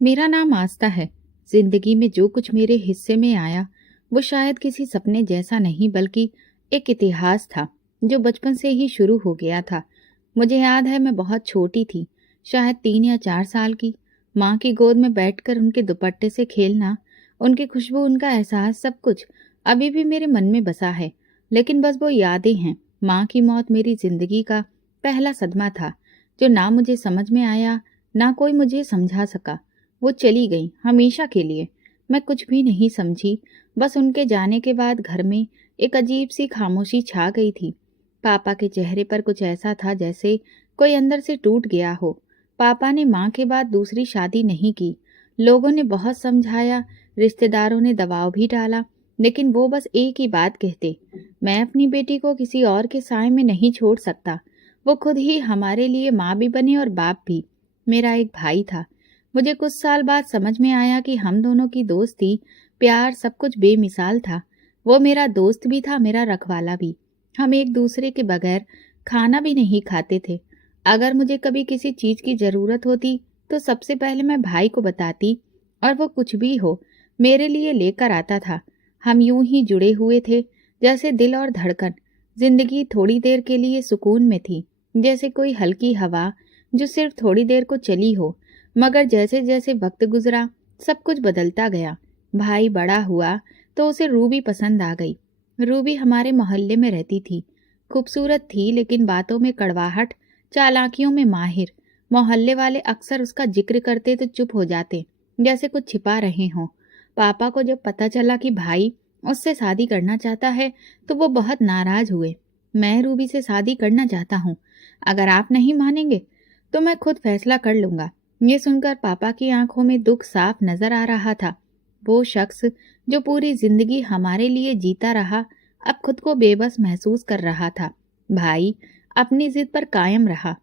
मेरा नाम आस्था है। जिंदगी में जो कुछ मेरे हिस्से में आया वो शायद किसी सपने जैसा नहीं बल्कि एक इतिहास था जो बचपन से ही शुरू हो गया था। मुझे याद है मैं बहुत छोटी थी, शायद 3 या 4 साल की। माँ की गोद में बैठकर उनके दुपट्टे से खेलना, उनकी खुशबू, उनका एहसास, सब कुछ अभी भी मेरे मन में बसा है। लेकिन बस वो यादें हैं। माँ की मौत मेरी जिंदगी का पहला सदमा था जो ना मुझे समझ में आया, ना कोई मुझे समझा सका। वो चली गई हमेशा के लिए। मैं कुछ भी नहीं समझी। बस उनके जाने के बाद घर में एक अजीब सी खामोशी छा गई थी। पापा के चेहरे पर कुछ ऐसा था जैसे कोई अंदर से टूट गया हो। पापा ने माँ के बाद दूसरी शादी नहीं की। लोगों ने बहुत समझाया, रिश्तेदारों ने दबाव भी डाला, लेकिन वो बस एक ही बात कहते, मैं अपनी बेटी को किसी और के साए में नहीं छोड़ सकता। वो खुद ही हमारे लिए माँ भी बने और बाप भी। मेरा एक भाई था। मुझे कुछ साल बाद समझ में आया कि हम दोनों की दोस्ती, प्यार, सब कुछ बेमिसाल था। वो मेरा दोस्त भी था, मेरा रखवाला भी। हम एक दूसरे के बगैर खाना भी नहीं खाते थे। अगर मुझे कभी किसी चीज की जरूरत होती तो सबसे पहले मैं भाई को बताती और वो कुछ भी हो मेरे लिए लेकर आता था। हम यूं ही जुड़े हुए थे जैसे दिल और धड़कन। जिंदगी थोड़ी देर के लिए सुकून में थी, जैसे कोई हल्की हवा जो सिर्फ थोड़ी देर को चली हो। मगर जैसे जैसे वक्त गुजरा सब कुछ बदलता गया। भाई बड़ा हुआ तो उसे रूबी पसंद आ गई। रूबी हमारे मोहल्ले में रहती थी। खूबसूरत थी लेकिन बातों में कड़वाहट, चालाकियों में माहिर। मोहल्ले वाले अक्सर उसका जिक्र करते तो चुप हो जाते, जैसे कुछ छिपा रहे हों। पापा को जब पता चला कि भाई उससे शादी करना चाहता है तो वो बहुत नाराज हुए। मैं रूबी से शादी करना चाहता हूँ, अगर आप नहीं मानेंगे तो मैं खुद फैसला कर लूंगा। ये सुनकर पापा की आंखों में दुख साफ नजर आ रहा था। वो शख्स जो पूरी जिंदगी हमारे लिए जीता रहा अब खुद को बेबस महसूस कर रहा था। भाई अपनी जिद पर कायम रहा।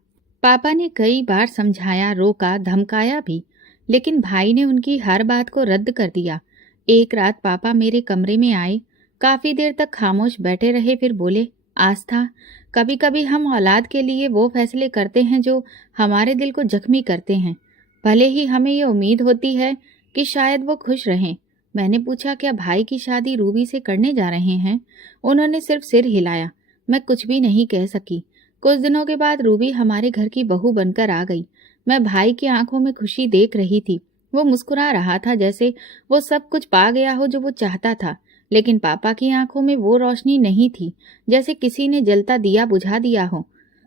पापा ने कई बार समझाया, रोका, धमकाया भी, लेकिन भाई ने उनकी हर बात को रद्द कर दिया। एक रात पापा मेरे कमरे में आए, काफी देर तक खामोश बैठे रहे, फिर बोले, आस्था, कभी कभी हम औलाद के लिए वो फैसले करते हैं जो हमारे दिल को जख्मी करते हैं, भले ही हमें ये उम्मीद होती है कि शायद वो खुश रहें। मैंने पूछा, क्या भाई की शादी रूबी से करने जा रहे हैं? उन्होंने सिर्फ सिर हिलाया। मैं कुछ भी नहीं कह सकी। कुछ दिनों के बाद रूबी हमारे घर की बहू बनकर आ गई। मैं भाई की आंखों में खुशी देख रही थी। वो मुस्कुरा रहा था जैसे वो सब कुछ पा गया हो जो वो चाहता था। लेकिन पापा की आंखों में वो रोशनी नहीं थी, जैसे किसी ने जलता दिया बुझा दिया हो।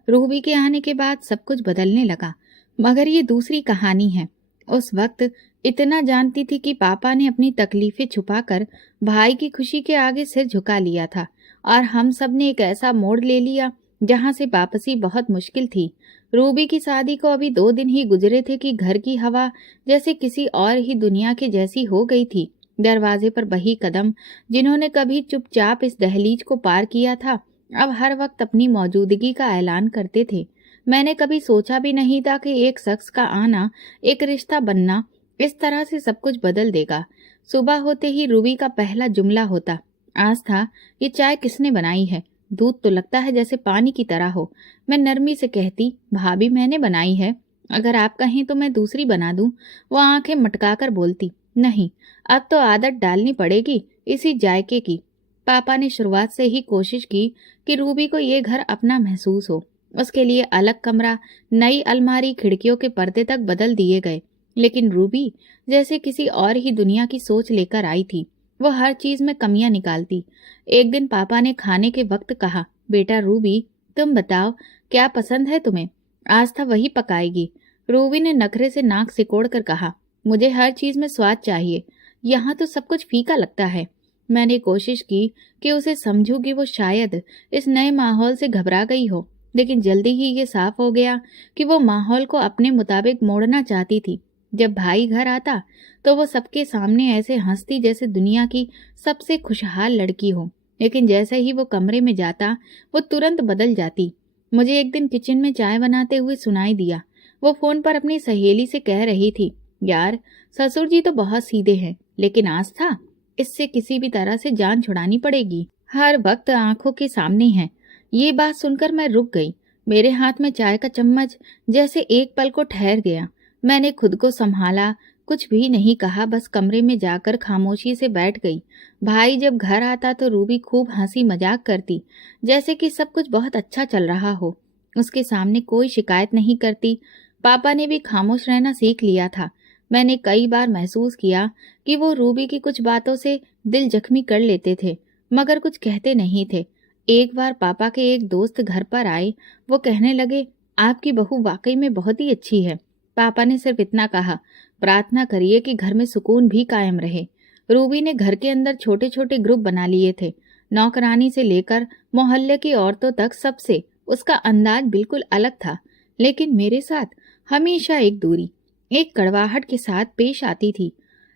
रूबी के आने के बाद सब कुछ बदलने लगा, मगर ये दूसरी कहानी है। उस वक्त इतना जानती थी कि पापा ने अपनी तकलीफें छुपाकर भाई की खुशी के आगे सिर झुका लिया था, और हम सब ने एक ऐसा मोड़ ले लिया जहां से वापसी बहुत मुश्किल थी। रूबी की शादी को अभी 2 दिन ही गुजरे थे कि घर की हवा जैसे किसी और ही दुनिया के जैसी हो गई थी। दरवाजे पर वही कदम जिन्होंने कभी चुपचाप इस दहलीज को पार किया था, अब हर वक्त अपनी मौजूदगी का ऐलान करते थे। मैंने कभी सोचा भी नहीं था कि एक शख्स का आना, एक रिश्ता बनना इस तरह से सब कुछ बदल देगा। सुबह होते ही रूबी का पहला जुमला होता, आस्था, ये चाय किसने बनाई है? दूध तो लगता है जैसे पानी की तरह हो। मैं नरमी से कहती, भाभी मैंने बनाई है, अगर आप कहें तो मैं दूसरी बना दूं। वो आंखें मटकाकर बोलती, नहीं, अब तो आदत डालनी पड़ेगी इसी जायके की। पापा ने शुरुआत से ही कोशिश की कि रूबी को ये घर अपना महसूस हो। उसके लिए अलग कमरा, नई अलमारी, खिड़कियों के पर्दे तक बदल दिए गए। लेकिन रूबी जैसे किसी और ही दुनिया की सोच लेकर आई थी। वो हर चीज में कमियां निकालती। एक दिन पापा ने खाने के वक्त कहा, बेटा रूबी, तुम बताओ क्या पसंद है तुम्हें? आस्था वही पकाएगी। रूबी ने नखरे से नाक सिकोड़ कर कहा, मुझे हर चीज में स्वाद चाहिए, यहाँ तो सब कुछ फीका लगता है। मैंने कोशिश की कि उसे समझूं कि वो शायद इस नए माहौल से घबरा गई हो, लेकिन जल्दी ही ये साफ हो गया कि वो माहौल को अपने मुताबिक मोड़ना चाहती थी। जब भाई घर आता तो वो सबके सामने ऐसे हंसती जैसे दुनिया की सबसे खुशहाल लड़की हो, लेकिन जैसे ही वो कमरे में जाता वो तुरंत बदल जाती। मुझे एक दिन किचन में चाय बनाते हुए सुनाई दिया। वो फोन पर अपनी सहेली से कह रही थी, यार ससुर जी तो बहुत सीधे हैं, लेकिन आस्था, इससे किसी भी तरह से जान छुड़ानी पड़ेगी, हर वक्त आंखों के सामने है। ये बात सुनकर मैं रुक गई। मेरे हाथ में चाय का चम्मच जैसे एक पल को ठहर गया। मैंने खुद को संभाला, कुछ भी नहीं कहा, बस कमरे में जाकर खामोशी से बैठ गई। भाई जब घर आता तो रूबी खूब हंसी मजाक करती, जैसे कि सब कुछ बहुत अच्छा चल रहा हो। उसके सामने कोई शिकायत नहीं करती। पापा ने भी खामोश रहना सीख लिया था। मैंने कई बार महसूस किया कि वो रूबी की कुछ बातों से दिल जख्मी कर लेते थे, मगर कुछ कहते नहीं थे। एक बार पापा के एक दोस्त घर पर आए। वो कहने लगे, आपकी बहू वाकई में बहुत ही अच्छी है। पापा ने सिर्फ इतना कहा, प्रार्थना करिए कि घर में सुकून भी कायम रहे। रूबी ने घर के अंदर छोटे छोटे ग्रुप बना लिए थे। नौकरानी से लेकर मोहल्ले की औरतों तक सबसे उसका अंदाज बिल्कुल अलग था, लेकिन मेरे साथ हमेशा एक दूरी, एक कड़वाहट के साथ पेश आती थी।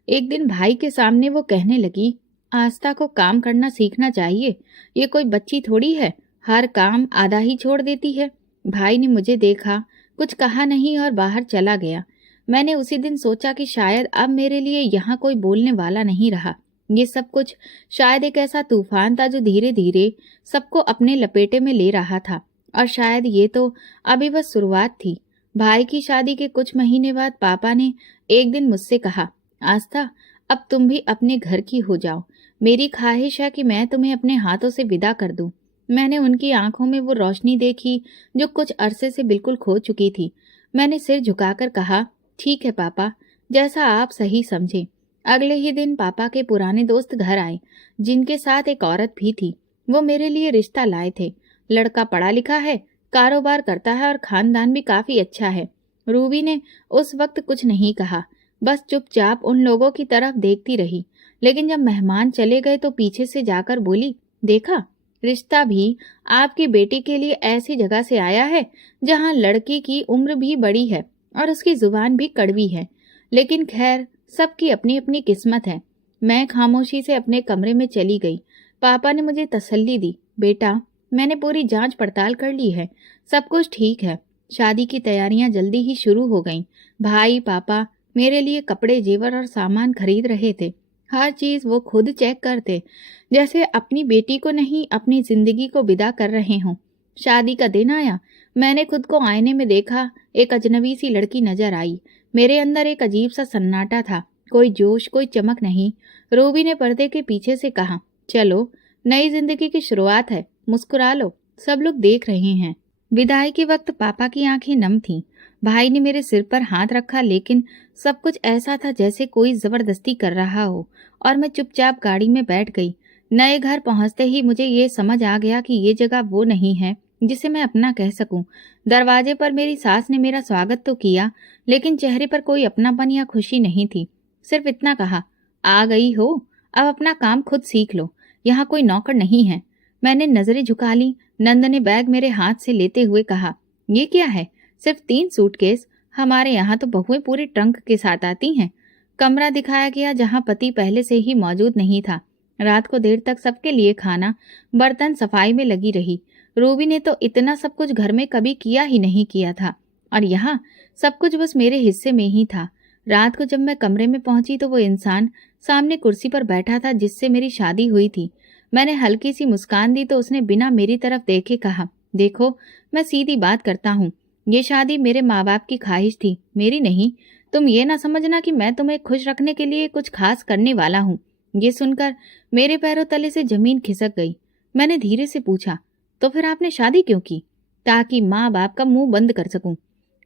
एक दिन भाई के सामने वो कहने लगी, आस्था को काम करना सीखना चाहिए। ये कोई बच्ची थोड़ी है, हर काम आधा ही छोड़ देती है। भाई ने मुझे देखा, कुछ कहा नहीं और बाहर चला गया। मैंने उसी दिन सोचा कि शायद अब मेरे लिए यहाँ कोई बोलने वाला नहीं रहा। ये सब कुछ शायद एक ऐसा तूफान था जो धीरे धीरे सबको अपने लपेटे में ले रहा था, और शायद ये तो अभी बस शुरुआत थी। भाई की शादी के कुछ महीने बाद पापा ने एक दिन मुझसे कहा, आस्था, अब तुम भी अपने घर की हो जाओ। मेरी ख्वाहिश है कि मैं तुम्हें अपने हाथों से विदा कर दूं। मैंने उनकी आंखों में वो रोशनी देखी जो कुछ अरसे से बिल्कुल खो चुकी थी। मैंने सिर झुकाकर कहा, ठीक है पापा, जैसा आप सही समझे। अगले ही दिन पापा के पुराने दोस्त घर आए, जिनके साथ एक औरत भी थी। वो मेरे लिए रिश्ता लाए थे। लड़का पढ़ा लिखा है, कारोबार करता है और खानदान भी काफी अच्छा है। रूबी ने उस वक्त कुछ नहीं कहा, बस चुपचाप उन लोगों की तरफ देखती रही। लेकिन जब मेहमान चले गए तो पीछे से जाकर बोली, देखा, रिश्ता भी आपकी बेटी के लिए ऐसी जगह से आया है जहां लड़की की उम्र भी बड़ी है और उसकी जुबान भी कड़वी है। लेकिन खैर, सबकी अपनी अपनी किस्मत है। मैं खामोशी से अपने कमरे में चली गई। पापा ने मुझे तसल्ली दी, बेटा, मैंने पूरी जांच पड़ताल कर ली है, सब कुछ ठीक है। शादी की तैयारियां जल्दी ही शुरू हो गईं। भाई पापा मेरे लिए कपड़े, जेवर और सामान खरीद रहे थे। हर चीज वो खुद चेक करते, जैसे अपनी बेटी को नहीं, अपनी जिंदगी को विदा कर रहे हों। शादी का दिन आया। मैंने खुद को आईने में देखा। एक अजनबी सी लड़की नजर आई। मेरे अंदर एक अजीब सा सन्नाटा था, कोई जोश, कोई चमक नहीं। रूबी ने पर्दे के पीछे से कहा, चलो, नई जिंदगी की शुरुआत है, मुस्कुरा लो, सब लोग देख रहे हैं। विदाई के वक्त पापा की आंखें नम थीं। भाई ने मेरे सिर पर हाथ रखा, लेकिन सब कुछ ऐसा था जैसे कोई जबरदस्ती कर रहा हो, और मैं चुपचाप गाड़ी में बैठ गई। नए घर पहुंचते ही मुझे ये समझ आ गया कि ये जगह वो नहीं है जिसे मैं अपना कह सकूं। दरवाजे पर मेरी सास ने मेरा स्वागत तो किया, लेकिन चेहरे पर कोई अपनापन या खुशी नहीं थी। सिर्फ इतना कहा, आ गई हो, अब अपना काम खुद सीख लो, यहाँ कोई नौकर नहीं है। मैंने नजरें झुका ली। नंद ने बैग मेरे हाथ से लेते हुए कहा, ये क्या है? सिर्फ 3 सूटकेस? हमारे यहाँ तो बहुएं पूरे ट्रंक के साथ आती हैं। कमरा दिखाया गया जहाँ पति पहले से ही मौजूद नहीं था। रात को देर तक सबके लिए खाना, बर्तन सफाई में लगी रही। रूबी ने तो इतना सब कुछ घर में कभी किया ही नहीं किया था, और यहाँ सब कुछ बस मेरे हिस्से में ही था। रात को जब मैं कमरे में पहुंची तो वो इंसान सामने कुर्सी पर बैठा था जिससे मेरी शादी हुई थी। मैंने हल्की सी मुस्कान दी तो उसने बिना मेरी तरफ देखे कहा, देखो, मैं सीधी बात करता हूँ, ये शादी मेरे माँ बाप की ख्वाहिश थी, मेरी नहीं। तुम ये ना समझना कि मैं तुम्हें खुश रखने के लिए कुछ खास करने वाला हूँ। ये सुनकर मेरे पैरों तले से जमीन खिसक गई। मैंने धीरे से पूछा, तो फिर आपने शादी क्यों की? ताकि माँ बाप का मुंह बंद कर सकूं।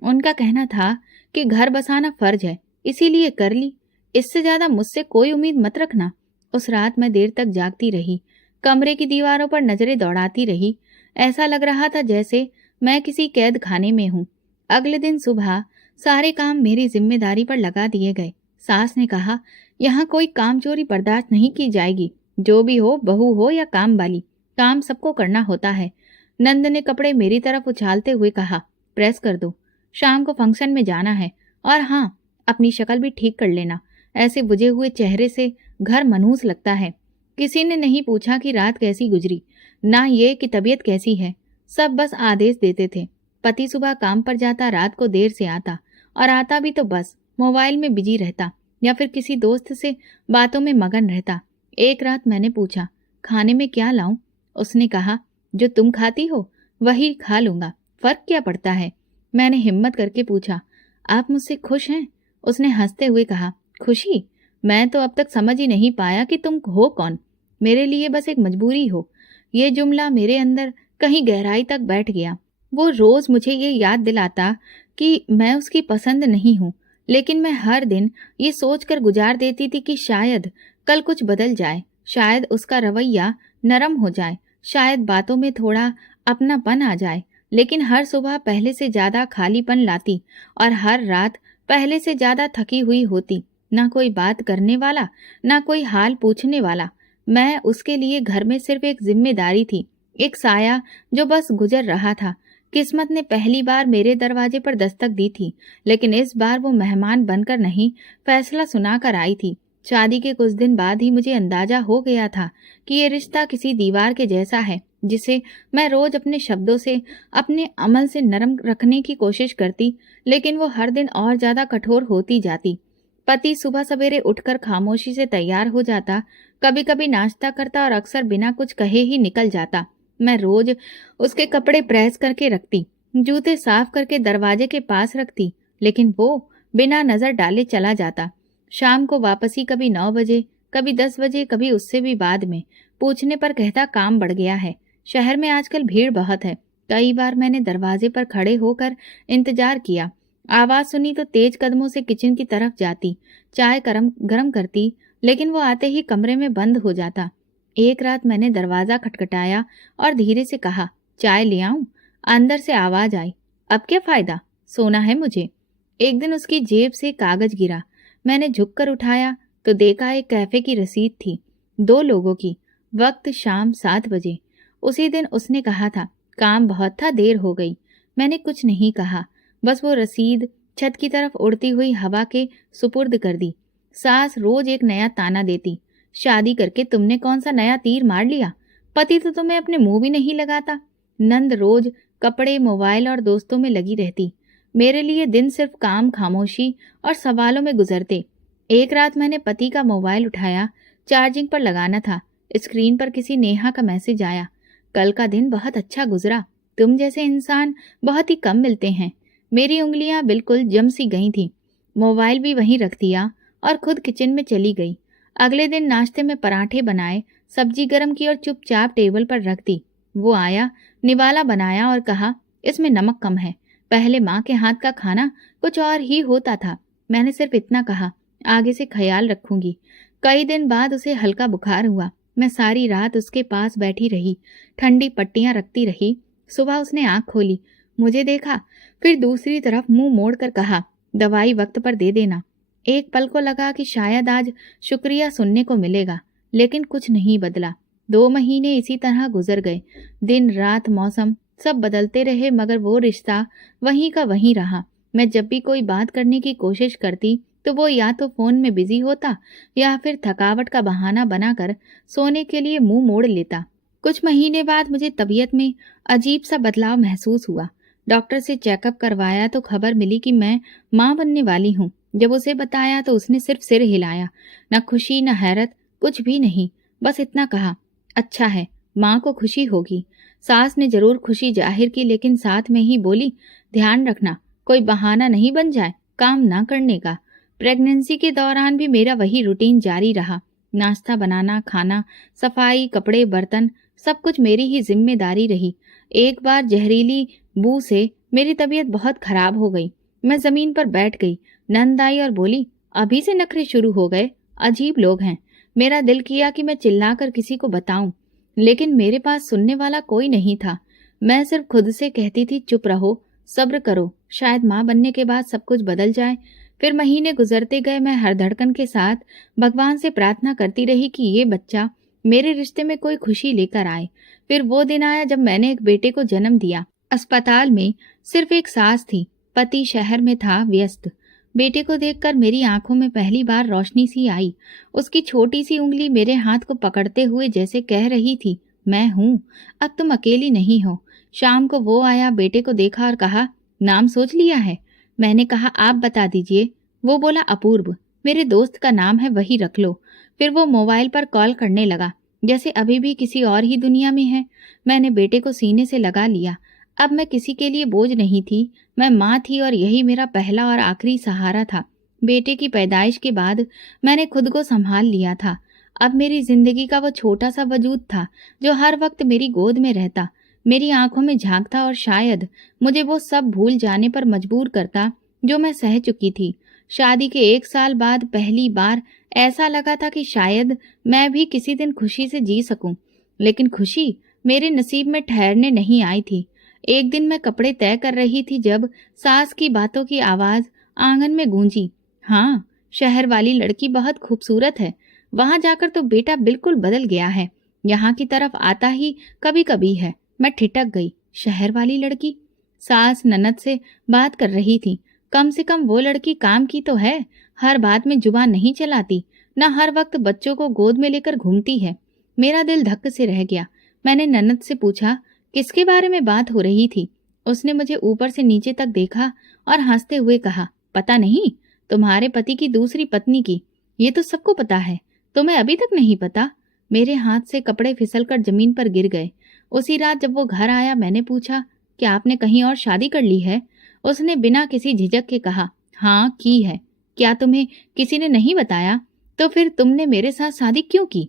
उनका कहना था कि घर बसाना फर्ज है, इसीलिए कर ली। इससे ज्यादा मुझसे कोई उम्मीद मत रखना। उस रात मैं देर तक जागती रही, कमरे की दीवारों पर नजरें दौड़ाती रही। ऐसा लग रहा था जैसे मैं किसी कैद खाने में हूँ। अगले दिन सुबह सारे काम मेरी जिम्मेदारी पर लगा दिए गए। सास ने कहा, यहाँ कोई काम चोरी बर्दाश्त नहीं की जाएगी। जो भी हो, बहू हो या काम वाली, काम सबको करना होता है। नंद ने कपड़े मेरी तरफ उछालते हुए कहा, प्रेस कर दो, शाम को फंक्शन में जाना है। और हाँ, अपनी शक्ल भी ठीक कर लेना, ऐसे बुझे हुए चेहरे से घर मनहूस लगता है। किसी ने नहीं पूछा कि रात कैसी गुजरी, ना ये कि तबीयत कैसी है। सब बस आदेश देते थे। पति सुबह काम पर जाता, रात को देर से आता, और आता भी तो बस मोबाइल में बिजी रहता या फिर किसी दोस्त से बातों में मगन रहता। एक रात मैंने पूछा, खाने में क्या लाऊं? उसने कहा, जो तुम खाती हो वही खा लूंगा, फर्क क्या पड़ता है? मैंने हिम्मत करके पूछा, आप मुझसे खुश हैं? उसने हंसते हुए कहा, खुशी? मैं तो अब तक समझ ही नहीं पाया कि तुम हो कौन। मेरे लिए बस एक मजबूरी हो। ये जुमला मेरे अंदर कहीं गहराई तक बैठ गया। वो रोज मुझे ये याद दिलाता कि मैं उसकी पसंद नहीं हूँ, लेकिन मैं हर दिन ये सोचकर गुजार देती थी कि शायद कल कुछ बदल जाए, शायद उसका रवैया नरम हो जाए, शायद बातों में थोड़ा अपनापन आ जाए। लेकिन हर सुबह पहले से ज्यादा खालीपन लाती और हर रात पहले से ज्यादा थकी हुई होती। ना कोई बात करने वाला, ना कोई हाल पूछने वाला। मैं उसके लिए घर में सिर्फ एक जिम्मेदारी थी, एक साया जो बस गुजर रहा था। किस्मत ने पहली बार मेरे दरवाजे पर दस्तक दी थी, लेकिन इस बार वो मेहमान बनकर नहीं, फैसला सुनाकर आई थी। शादी के कुछ दिन बाद ही मुझे अंदाजा हो गया था कि ये रिश्ता किसी दीवार के जैसा है, जिसे मैं रोज अपने शब्दों से, अपने अमल से नरम रखने की कोशिश करती, लेकिन वो हर दिन और ज्यादा कठोर होती जाती। पति सुबह सवेरे उठकर खामोशी से तैयार हो जाता, कभी कभी नाश्ता करता और अक्सर बिना कुछ कहे ही निकल जाता। मैं रोज उसके कपड़े प्रेस करके रखती, जूते साफ करके दरवाजे के पास रखती, लेकिन वो बिना नजर डाले चला जाता। शाम को वापसी कभी 9 बजे, कभी 10 बजे, कभी उससे भी बाद में। पूछने पर कहता काम बढ़ गया है, शहर में आजकल भीड़ बहुत है। कई बार मैंने दरवाजे पर खड़े होकर इंतजार किया। आवाज सुनी तो तेज कदमों से किचन की तरफ जाती, चाय गरम करती, लेकिन वो आते ही कमरे में बंद हो जाता। एक रात मैंने दरवाजा खटखटाया और धीरे से कहा, चाय ले आऊं? अंदर से आवाज आई, अब क्या फायदा, सोना है मुझे। एक दिन उसकी जेब से कागज गिरा। मैंने झुककर उठाया तो देखा एक कैफे की रसीद थी, 2 लोगों की, वक्त शाम 7 बजे। उसी दिन उसने कहा था, काम बहुत था, देर हो गई। मैंने कुछ नहीं कहा, बस वो रसीद छत की तरफ उड़ती हुई हवा के सुपुर्द कर दी। सास रोज एक नया ताना देती, शादी करके तुमने कौन सा नया तीर मार लिया, पति तो तुम्हें अपने मुंह भी नहीं लगाता। नंद रोज कपड़े, मोबाइल और दोस्तों में लगी रहती। मेरे लिए दिन सिर्फ काम, खामोशी और सवालों में गुजरते। एक रात मैंने पति का मोबाइल उठाया, चार्जिंग पर लगाना था। स्क्रीन पर किसी नेहा का मैसेज आया, कल का दिन बहुत अच्छा गुजरा, तुम जैसे इंसान बहुत ही कम मिलते हैं। मेरी उंगलियां बिल्कुल जम सी गई थी। मोबाइल भी वहीं रख दिया और खुद किचन में चली गई। अगले दिन नाश्ते में पराठे बनाए, सब्जी गरम की और चुपचाप टेबल पर रख दी। वो आया, निवाला बनाया और कहा, इसमें नमक कम है। पहले माँ के हाथ का खाना कुछ और ही होता था। मैंने सिर्फ इतना कहा, आगे से ख्याल रखूंगी। कई दिन बाद उसे हल्का बुखार हुआ। मैं सारी रात उसके पास बैठी रही, ठंडी पट्टियां रखती रही। सुबह उसने आंख खोली, मुझे देखा, फिर दूसरी तरफ मुंह मोड़कर कहा, दवाई वक्त पर दे देना। एक पल को लगा कि शायद आज शुक्रिया सुनने को मिलेगा, लेकिन कुछ नहीं बदला। 2 महीने इसी तरह गुजर गए। दिन रात मौसम सब बदलते रहे, मगर वो रिश्ता वहीं का वहीं रहा। मैं जब भी कोई बात करने की कोशिश करती तो वो या तो फोन में बिजी होता या फिर थकावट का बहाना बनाकर सोने के लिए मुंह मोड़ लेता। कुछ महीने बाद मुझे तबीयत में अजीब सा बदलाव महसूस हुआ। डॉक्टर से चेकअप करवाया तो खबर मिली कि मैं माँ बनने वाली हूँ। जब उसे बताया तो उसने सिर्फ सिर हिलाया, न खुशी न हैरत, कुछ भी नहीं। बस इतना कहा, अच्छा है, माँ को खुशी होगी। सास ने जरूर खुशी जाहिर की, लेकिन साथ में ही बोली, ध्यान रखना कोई बहाना नहीं बन जाए काम ना करने का। प्रेगनेंसी के दौरान भी मेरा वही रूटीन जारी रहा। नाश्ता बनाना, खाना, सफाई, कपड़े, बर्तन, सब कुछ मेरी ही जिम्मेदारी रही। एक बार जहरीली बू से मेरी तबीयत बहुत खराब हो गई। मैं जमीन पर बैठ गई। नंद आई और बोली, अभी से नखरे शुरू हो गए, अजीब लोग हैं। मेरा दिल किया कि मैं चिल्लाकर किसी को बताऊं, लेकिन मेरे पास सुनने वाला कोई नहीं था। मैं सिर्फ खुद से कहती थी, चुप रहो, सब्र करो, शायद माँ बनने के बाद सब कुछ बदल जाए। फिर महीने गुजरते गए। मैं हर धड़कन के साथ भगवान से प्रार्थना करती रही कि ये बच्चा मेरे रिश्ते में कोई खुशी लेकर आए। फिर वो दिन आया जब मैंने एक बेटे को जन्म दिया। अस्पताल में सिर्फ एक सास थी, पति शहर में था व्यस्त। बेटे को देखकर मेरी आंखों में पहली बार रोशनी सी आई। उसकी छोटी सी उंगली मेरे हाथ को पकड़ते हुए जैसे कह रही थी, मैं हूँ, अब तुम अकेली नहीं हो। शाम को वो आया, बेटे को देखा और कहा, नाम सोच लिया है? मैंने कहा, आप बता दीजिए। वो बोला, अपूर्व, मेरे दोस्त का नाम है, वही रख लो। फिर वो मोबाइल पर कॉल करने लगा, जैसे अभी भी किसी और ही दुनिया में है। मैंने बेटे को सीने से लगा लिया। अब मैं किसी के लिए बोझ नहीं थी, मैं माँ थी और यही मेरा पहला और आखिरी सहारा था। बेटे की पैदाइश के बाद मैंने खुद को संभाल लिया था। अब मेरी जिंदगी का वो छोटा सा वजूद था जो हर वक्त मेरी गोद में रहता, मेरी आंखों में झांकता और शायद मुझे वो सब भूल जाने पर मजबूर करता जो मैं सह चुकी थी। शादी के 1 साल बाद पहली बार ऐसा लगा था कि शायद मैं भी किसी दिन खुशी से जी सकूं, लेकिन खुशी मेरे नसीब में ठहरने नहीं आई थी। एक दिन मैं कपड़े तय कर रही थी जब सास की बातों की आवाज आंगन में गूंजी। हाँ, शहर वाली लड़की बहुत खूबसूरत है, वहां जाकर तो बेटा बिल्कुल बदल गया है, यहाँ की तरफ आता ही कभी कभी है। मैं ठिठक गई। शहर वाली लड़की? सास ननद से बात कर रही थी। कम से कम वो लड़की काम की तो है, हर बात में जुबान नहीं चलाती, न हर वक्त बच्चों को गोद में लेकर घूमती है। मेरा दिल धक्क से रह गया। मैंने ननद से पूछा, किसके बारे में बात हो रही थी? उसने मुझे ऊपर से नीचे तक देखा और हंसते हुए कहा, पता नहीं, तुम्हारे पति की दूसरी पत्नी की। ये तो सबको पता है, तुम्हें अभी तक नहीं पता? मेरे हाथ से कपड़े फिसलकर जमीन पर गिर गए। उसी रात जब वो घर आया मैंने पूछा, क्या आपने कहीं और शादी कर ली है? उसने बिना किसी झिझक के कहा, हाँ की है। क्या तुम्हें किसी ने नहीं बताया? तो फिर तुमने मेरे साथ शादी क्यों की?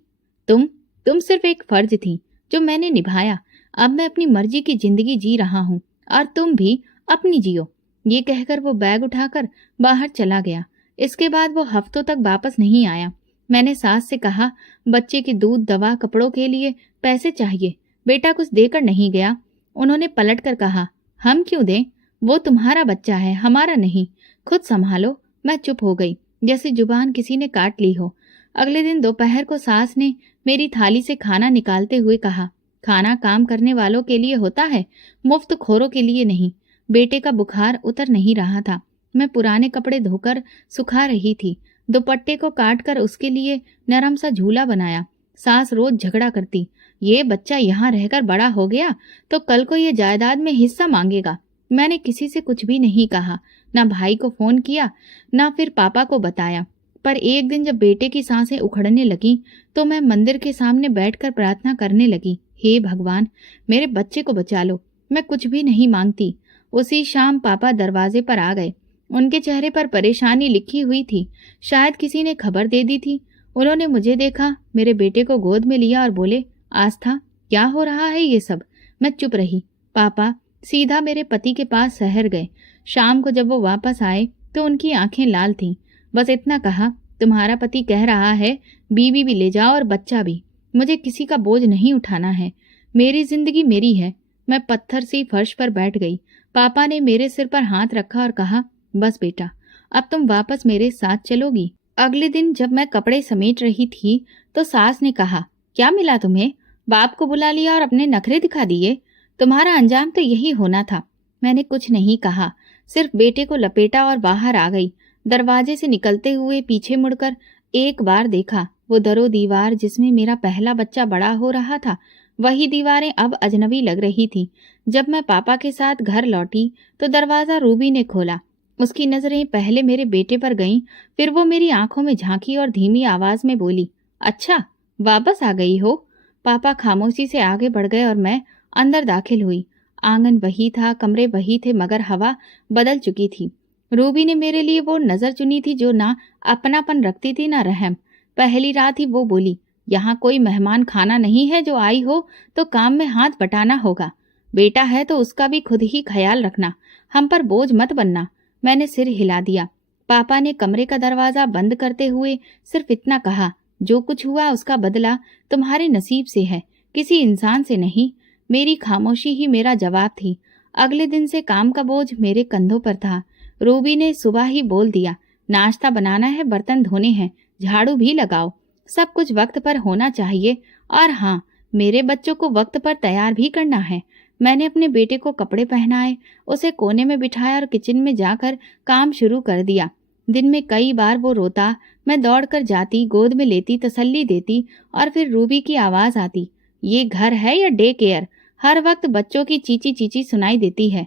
तुम सिर्फ एक फर्ज थी जो मैंने निभाया। अब मैं अपनी मर्जी की जिंदगी जी रहा हूँ और तुम भी अपनी जियो। ये कहकर वो बैग उठाकर बाहर चला गया। इसके बाद वो हफ्तों तक वापस नहीं आया। मैंने सास से कहा, बच्चे की दूध, दवा, कपड़ों के लिए पैसे चाहिए। बेटा कुछ देकर नहीं गया। उन्होंने पलट कर कहा, हम क्यों दें? वो तुम्हारा बच्चा है, हमारा नहीं। खुद संभालो। मैं चुप हो गई, जैसे जुबान किसी ने काट ली हो। अगले दिन दोपहर को सास ने मेरी थाली से खाना निकालते हुए कहा, खाना काम करने वालों के लिए होता है, मुफ्त खोरों के लिए नहीं। बेटे का बुखार उतर नहीं रहा था। मैं पुराने कपड़े धोकर सुखा रही थी। दुपट्टे को काटकर उसके लिए नरम सा झूला बनाया। सास रोज झगड़ा करती, ये बच्चा यहाँ रहकर बड़ा हो गया तो कल को ये जायदाद में हिस्सा मांगेगा। मैंने किसी से कुछ भी नहीं कहा, ना भाई को फोन किया, ना फिर पापा को बताया। पर एक दिन जब बेटे की सांसें उखड़ने लगी तो मैं मंदिर के सामने बैठकर प्रार्थना करने लगी, हे भगवान, मेरे बच्चे को बचा लो। मैं कुछ भी नहीं मांगती। उसी शाम पापा दरवाजे पर आ गए। उनके चेहरे पर परेशानी लिखी हुई थी। शायद किसी ने खबर दे दी थी। उन्होंने मुझे देखा, मेरे बेटे को गोद में लिया और बोले, आस्था, क्या हो रहा है ये सब? मैं चुप रही। पापा सीधा मेरे पति के पास शहर गए। शाम को जब वो वापस आए तो उनकी आंखें लाल थीं। बस इतना कहा, तुम्हारा पति कह रहा है बीवी भी ले जाओ और बच्चा भी। मुझे किसी का बोझ नहीं उठाना है। मेरी जिंदगी मेरी है। मैं पत्थर सी फर्श पर बैठ गई। पापा ने मेरे सिर पर हाथ रखा और कहा, बस बेटा, अब तुम वापस मेरे साथ चलोगी। अगले दिन जब मैं कपड़े समेट रही थी तो सास ने कहा, क्या मिला तुम्हें? बाप को बुला लिया और अपने नखरे दिखा दिए। तुम्हारा अंजाम तो यही होना था। मैंने कुछ नहीं कहा, सिर्फ बेटे को लपेटा और बाहर आ गई। दरवाजे से निकलते हुए पीछे मुड़कर एक बार देखा। वो दरो दीवार जिसमें मेरा पहला बच्चा बड़ा हो रहा था, वही दीवारें अब अजनबी लग रही थी। जब मैं पापा के साथ घर लौटी तो दरवाजा रूबी ने खोला। उसकी नजरें पहले मेरे बेटे पर गईं, फिर वो मेरी आंखों में झांकी और धीमी आवाज में बोली, अच्छा, वापस आ गई हो? पापा खामोशी से आगे बढ़ गए और मैं अंदर दाखिल हुई। आंगन वही था, कमरे वही थे, मगर हवा बदल चुकी थी। रूबी ने मेरे लिए वो नजर चुनी थी जो ना अपनापन रखती थी ना रहम। पहली रात ही वो बोली, यहाँ कोई मेहमान खाना नहीं है, जो आई हो तो काम में हाथ बटाना होगा। बेटा है तो उसका भी खुद ही ख्याल रखना, हम पर बोझ मत बनना। मैंने सिर हिला दिया। पापा ने कमरे का दरवाजा बंद करते हुए सिर्फ इतना कहा, जो कुछ हुआ उसका बदला तुम्हारे नसीब से है, किसी इंसान से नहीं। मेरी खामोशी ही मेरा जवाब थी। अगले दिन से काम का बोझ मेरे कंधों पर था। रूबी ने सुबह ही बोल दिया, नाश्ता बनाना है, बर्तन धोने हैं, झाड़ू भी लगाओ, सब कुछ वक्त पर होना चाहिए। और हाँ, मेरे बच्चों को वक्त पर तैयार भी करना है। मैंने अपने बेटे को कपड़े पहनाए, उसे कोने में बिठाया और किचन में जाकर काम शुरू कर दिया। दिन में कई बार वो रोता, मैं दौड़कर जाती, गोद में लेती, तसल्ली देती और फिर रूबी की आवाज आती, ये घर है या डे केयर? हर वक्त बच्चों की चींची चींची सुनाई देती है।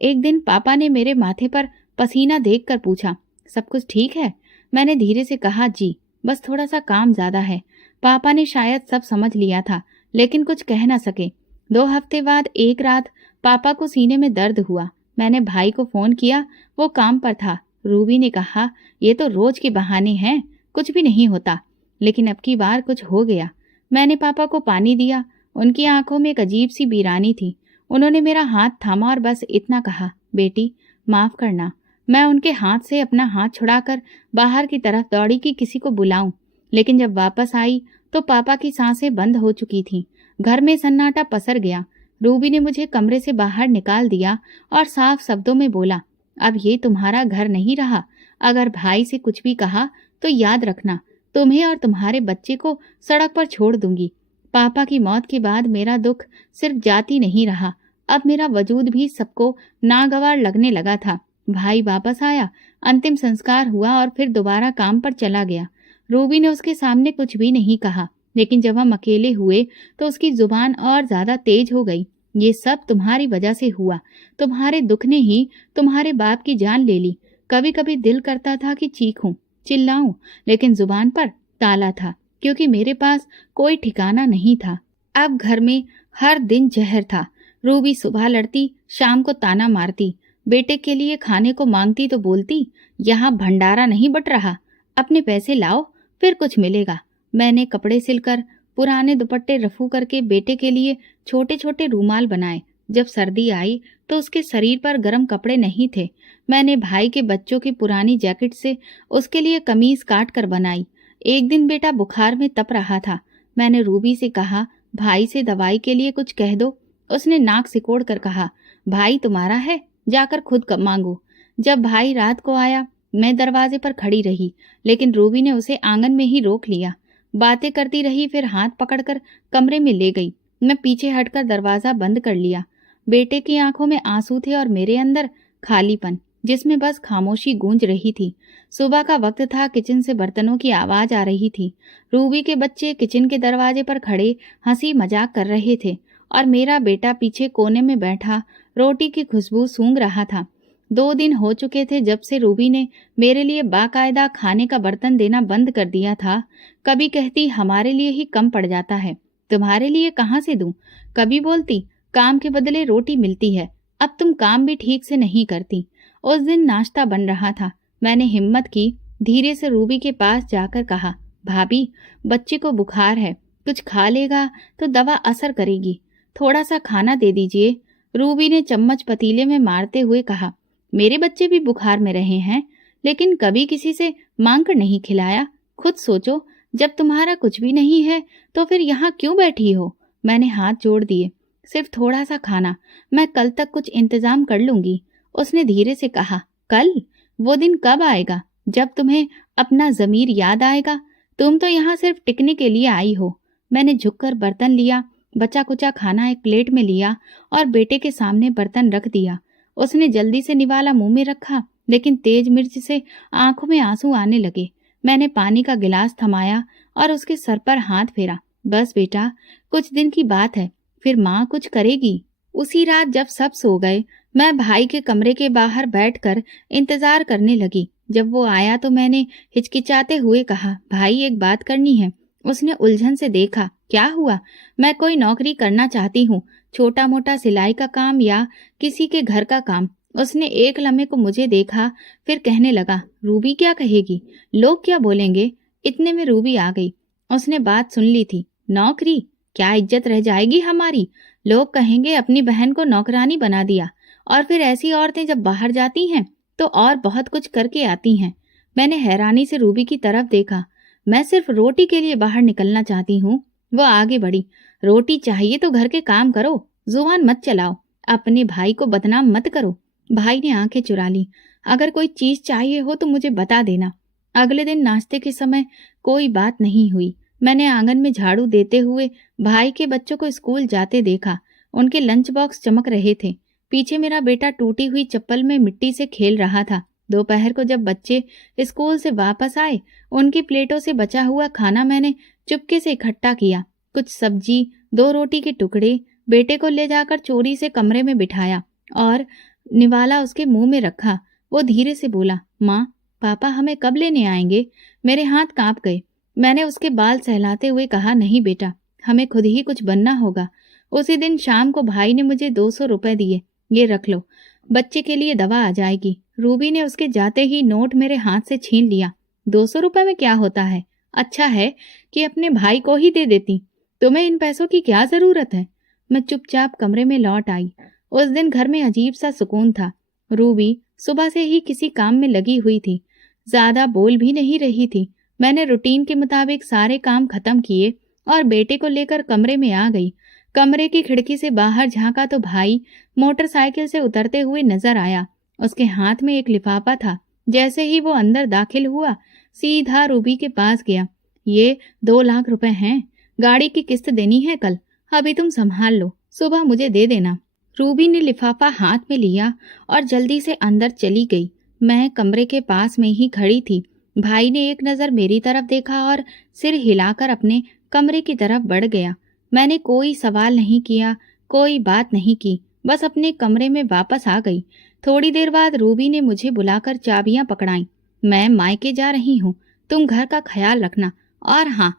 एक दिन पापा ने मेरे माथे पर पसीना देखकर पूछा, सब कुछ ठीक है? मैंने धीरे से कहा, जी, बस थोड़ा सा काम ज्यादा है। पापा ने शायद सब समझ लिया था, लेकिन कुछ कह ना सके। 2 हफ्ते बाद एक रात पापा को सीने में दर्द हुआ। मैंने भाई को फोन किया, वो काम पर था। रूबी ने कहा, ये तो रोज के बहाने हैं, कुछ भी नहीं होता। लेकिन अब की बार कुछ हो गया। मैंने पापा को पानी दिया। उनकी आंखों में एक अजीब सी वीरानी थी। उन्होंने मेरा हाथ थामा और बस इतना कहा, बेटी माफ करना। मैं उनके हाथ से अपना हाथ छुड़ाकर बाहर की तरफ दौड़ी कि किसी को बुलाऊं। लेकिन जब वापस आई तो पापा की सांसें बंद हो चुकी थीं। घर में सन्नाटा पसर गया। रूबी ने मुझे कमरे से बाहर निकाल दिया और साफ शब्दों में बोला, अब ये तुम्हारा घर नहीं रहा। अगर भाई से कुछ भी कहा तो याद रखना, तुम्हें और तुम्हारे बच्चे को सड़क पर छोड़ दूंगी। पापा की मौत के बाद मेरा दुख सिर्फ जाति नहीं रहा, अब मेरा वजूद भी सबको नागवार लगने लगा था। भाई वापस आया, अंतिम संस्कार हुआ और फिर दोबारा काम पर चला गया। रूबी ने उसके सामने कुछ भी नहीं कहा, लेकिन जब हम अकेले हुए तो उसकी जुबान और ज्यादा तेज हो गई। ये सब तुम्हारी वजह से हुआ। तुम्हारे दुख ने ही तुम्हारे बाप की जान ले ली। कभी कभी दिल करता था कि चीखूं, चिल्लाऊं, लेकिन जुबान पर ताला था, क्योंकि मेरे पास कोई ठिकाना नहीं था। अब घर में हर दिन जहर था। रूबी सुबह लड़ती, शाम को ताना मारती, बेटे के लिए खाने को मांगती तो बोलती, यहाँ भंडारा नहीं बट रहा, अपने पैसे लाओ फिर कुछ मिलेगा। मैंने कपड़े सिलकर पुराने दुपट्टे रफू करके बेटे के लिए छोटे छोटे रूमाल बनाए। जब सर्दी आई तो उसके शरीर पर गर्म कपड़े नहीं थे। मैंने भाई के बच्चों की पुरानी जैकेट से उसके लिए कमीज काट कर बनाई। एक दिन बेटा बुखार में तप रहा था। मैंने रूबी से कहा, भाई से दवाई के लिए कुछ कह दो। उसने नाक सिकोड़ कर कहा, भाई तुम्हारा है, जाकर खुद मांगो। जब भाई रात को आया मैं दरवाजे पर खड़ी रही, लेकिन रूबी ने उसे आंगन में ही रोक लिया। बातें करती रही, फिर हाथ पकड़कर कमरे में ले गई। मैं पीछे हटकर दरवाजा बंद कर लिया। बेटे की आंखों में आंसू थे और मेरे अंदर खालीपन, जिसमें बस खामोशी गूंज रही थी। सुबह का वक्त था, किचन से बर्तनों की आवाज आ रही थी। रूबी के बच्चे किचन के दरवाजे पर खड़े हंसी मजाक कर रहे थे और मेरा बेटा पीछे कोने में बैठा रोटी की खुशबू सूंघ रहा था। 2 दिन हो चुके थे जब से रूबी ने मेरे लिए बाकायदा खाने का बर्तन देना बंद कर दिया था। कभी कहती, हमारे लिए ही कम पड़ जाता है, तुम्हारे लिए कहाँ से दूं। कभी बोलती, काम के बदले रोटी मिलती है, अब तुम काम भी ठीक से नहीं करती। उस दिन नाश्ता बन रहा था। मैंने हिम्मत की, धीरे से रूबी के पास जाकर कहा, भाभी बच्चे को बुखार है, कुछ खा लेगा तो दवा असर करेगी, थोड़ा सा खाना दे दीजिए। रूबी ने चम्मच पतीले में मारते हुए कहा, मेरे बच्चे भी बुखार में रहे हैं, लेकिन कभी किसी से मांग कर नहीं खिलाया। खुद सोचो, जब तुम्हारा कुछ भी नहीं है तो फिर यहाँ क्यों बैठी हो। मैंने हाथ जोड़ दिए, सिर्फ थोड़ा सा खाना, मैं कल तक कुछ इंतजाम कर लूंगी। उसने धीरे से कहा, कल? वो दिन कब आएगा जब तुम्हें अपना जमीर याद आएगा। तुम तो यहाँ सिर्फ टिकने के लिए आई हो। मैंने झुककर बर्तन लिया, बचा कुचा खाना एक प्लेट में लिया और बेटे के सामने बर्तन रख दिया। उसने जल्दी से निवाला मुंह में रखा, लेकिन तेज मिर्च से आंखों में आंसू आने लगे। मैंने पानी का गिलास थमाया और उसके सर पर हाथ फेरा। बस बेटा, कुछ दिन की बात है, फिर माँ कुछ करेगी। उसी रात जब सब सो गए, मैं भाई के कमरे के बाहर बैठकर इंतजार करने लगी। जब वो आया तो मैंने हिचकिचाते हुए कहा, भाई एक बात करनी है। उसने उलझन से देखा, क्या हुआ? मैं कोई नौकरी करना चाहती हूँ, छोटा मोटा सिलाई का काम या किसी के घर का काम। उसने एक लम्हे को मुझे देखा, फिर कहने लगा, रूबी क्या कहेगी, लोग क्या बोलेंगे। इतने में रूबी आ गई। उसने बात सुन ली थी। नौकरी? क्या इज्जत रह जाएगी हमारी? लोग कहेंगे अपनी बहन को नौकरानी बना दिया। और फिर ऐसी औरतें जब बाहर जाती हैं तो और बहुत कुछ करके आती हैं। मैंने हैरानी से रूबी की तरफ देखा। मैं सिर्फ रोटी के लिए बाहर निकलना चाहती हूँ। वो आगे बढ़ी, रोटी चाहिए तो घर के काम करो, जुबान मत चलाओ, अपने भाई को बदनाम मत करो। भाई ने आंखें चुरा ली। अगर कोई चीज चाहिए हो तो मुझे बता देना। अगले दिन नाश्ते के समय कोई बात नहीं हुई। मैंने आंगन में झाड़ू देते हुए भाई के बच्चों को स्कूल जाते देखा। उनके लंच बॉक्स चमक रहे थे। पीछे मेरा बेटा टूटी हुई चप्पल में मिट्टी से खेल रहा था। दोपहर को जब बच्चे स्कूल से वापस आए, उनकी प्लेटों से बचा हुआ खाना मैंने चुपके से इकट्ठा किया। कुछ सब्जी, 2 रोटी के टुकड़े बेटे को ले जाकर चोरी से कमरे में बिठाया और निवाला उसके मुंह में रखा। वो धीरे से बोला, माँ पापा हमें कब लेने आएंगे? मेरे हाथ कांप गए। मैंने उसके बाल सहलाते हुए कहा, नहीं बेटा, हमें खुद ही कुछ बनना होगा। उसी दिन शाम को भाई ने मुझे 200 रुपए दिए, ये रख लो। बच्चे के लिए दवा आ जाएगी। रूबी ने उसके जाते ही नोट मेरे हाथ से छीन लिया। 200 रुपए में क्या होता है? अच्छा है कि अपने भाई को ही दे देती। तुम्हें इन पैसों की क्या जरूरत है? मैं चुपचाप कमरे में लौट आई। उस दिन घर में अजीब सा सुकून था। रूबी सुबह से ही किसी काम में लगी हुई थी, ज्यादा बोल भी नहीं रही थी। मैंने रूटीन के मुताबिक सारे काम खत्म किए और बेटे को लेकर कमरे में आ गई। कमरे की खिड़की से बाहर झांका तो भाई मोटरसाइकिल से उतरते हुए नजर आया। उसके हाथ में एक लिफाफा था। जैसे ही वो अंदर दाखिल हुआ, सीधा रूबी के पास गया। ये 2 लाख रुपए हैं, गाड़ी की किस्त देनी है कल, अभी तुम संभाल लो, सुबह मुझे दे देना। रूबी ने लिफाफा हाथ में लिया और जल्दी से अंदर चली गई। मैं कमरे के पास में ही खड़ी थी। भाई ने एक नजर मेरी तरफ देखा और सिर हिलाकर अपने कमरे की तरफ बढ़ गया। मैंने कोई सवाल नहीं किया, कोई बात नहीं की, बस अपने कमरे में वापस आ गई। थोड़ी देर बाद रूबी ने मुझे बुलाकर चाबियां पकड़ाईं। मैं मायके जा रही हूँ, तुम घर का ख्याल रखना, और हाँ,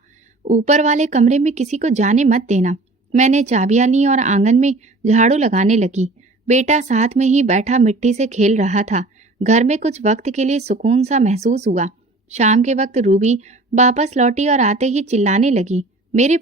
ऊपर वाले कमरे में किसी को जाने मत देना। मैंने चाबियां ली और आंगन में झाड़ू लगाने लगी। बेटा साथ में ही बैठा मिट्टी से खेल रहा था। घर में कुछ वक्त के लिए सुकून सा महसूस हुआ। शाम के वक्त रूबी वापस लौटी और आते ही चिल्लाने लगी, मेरे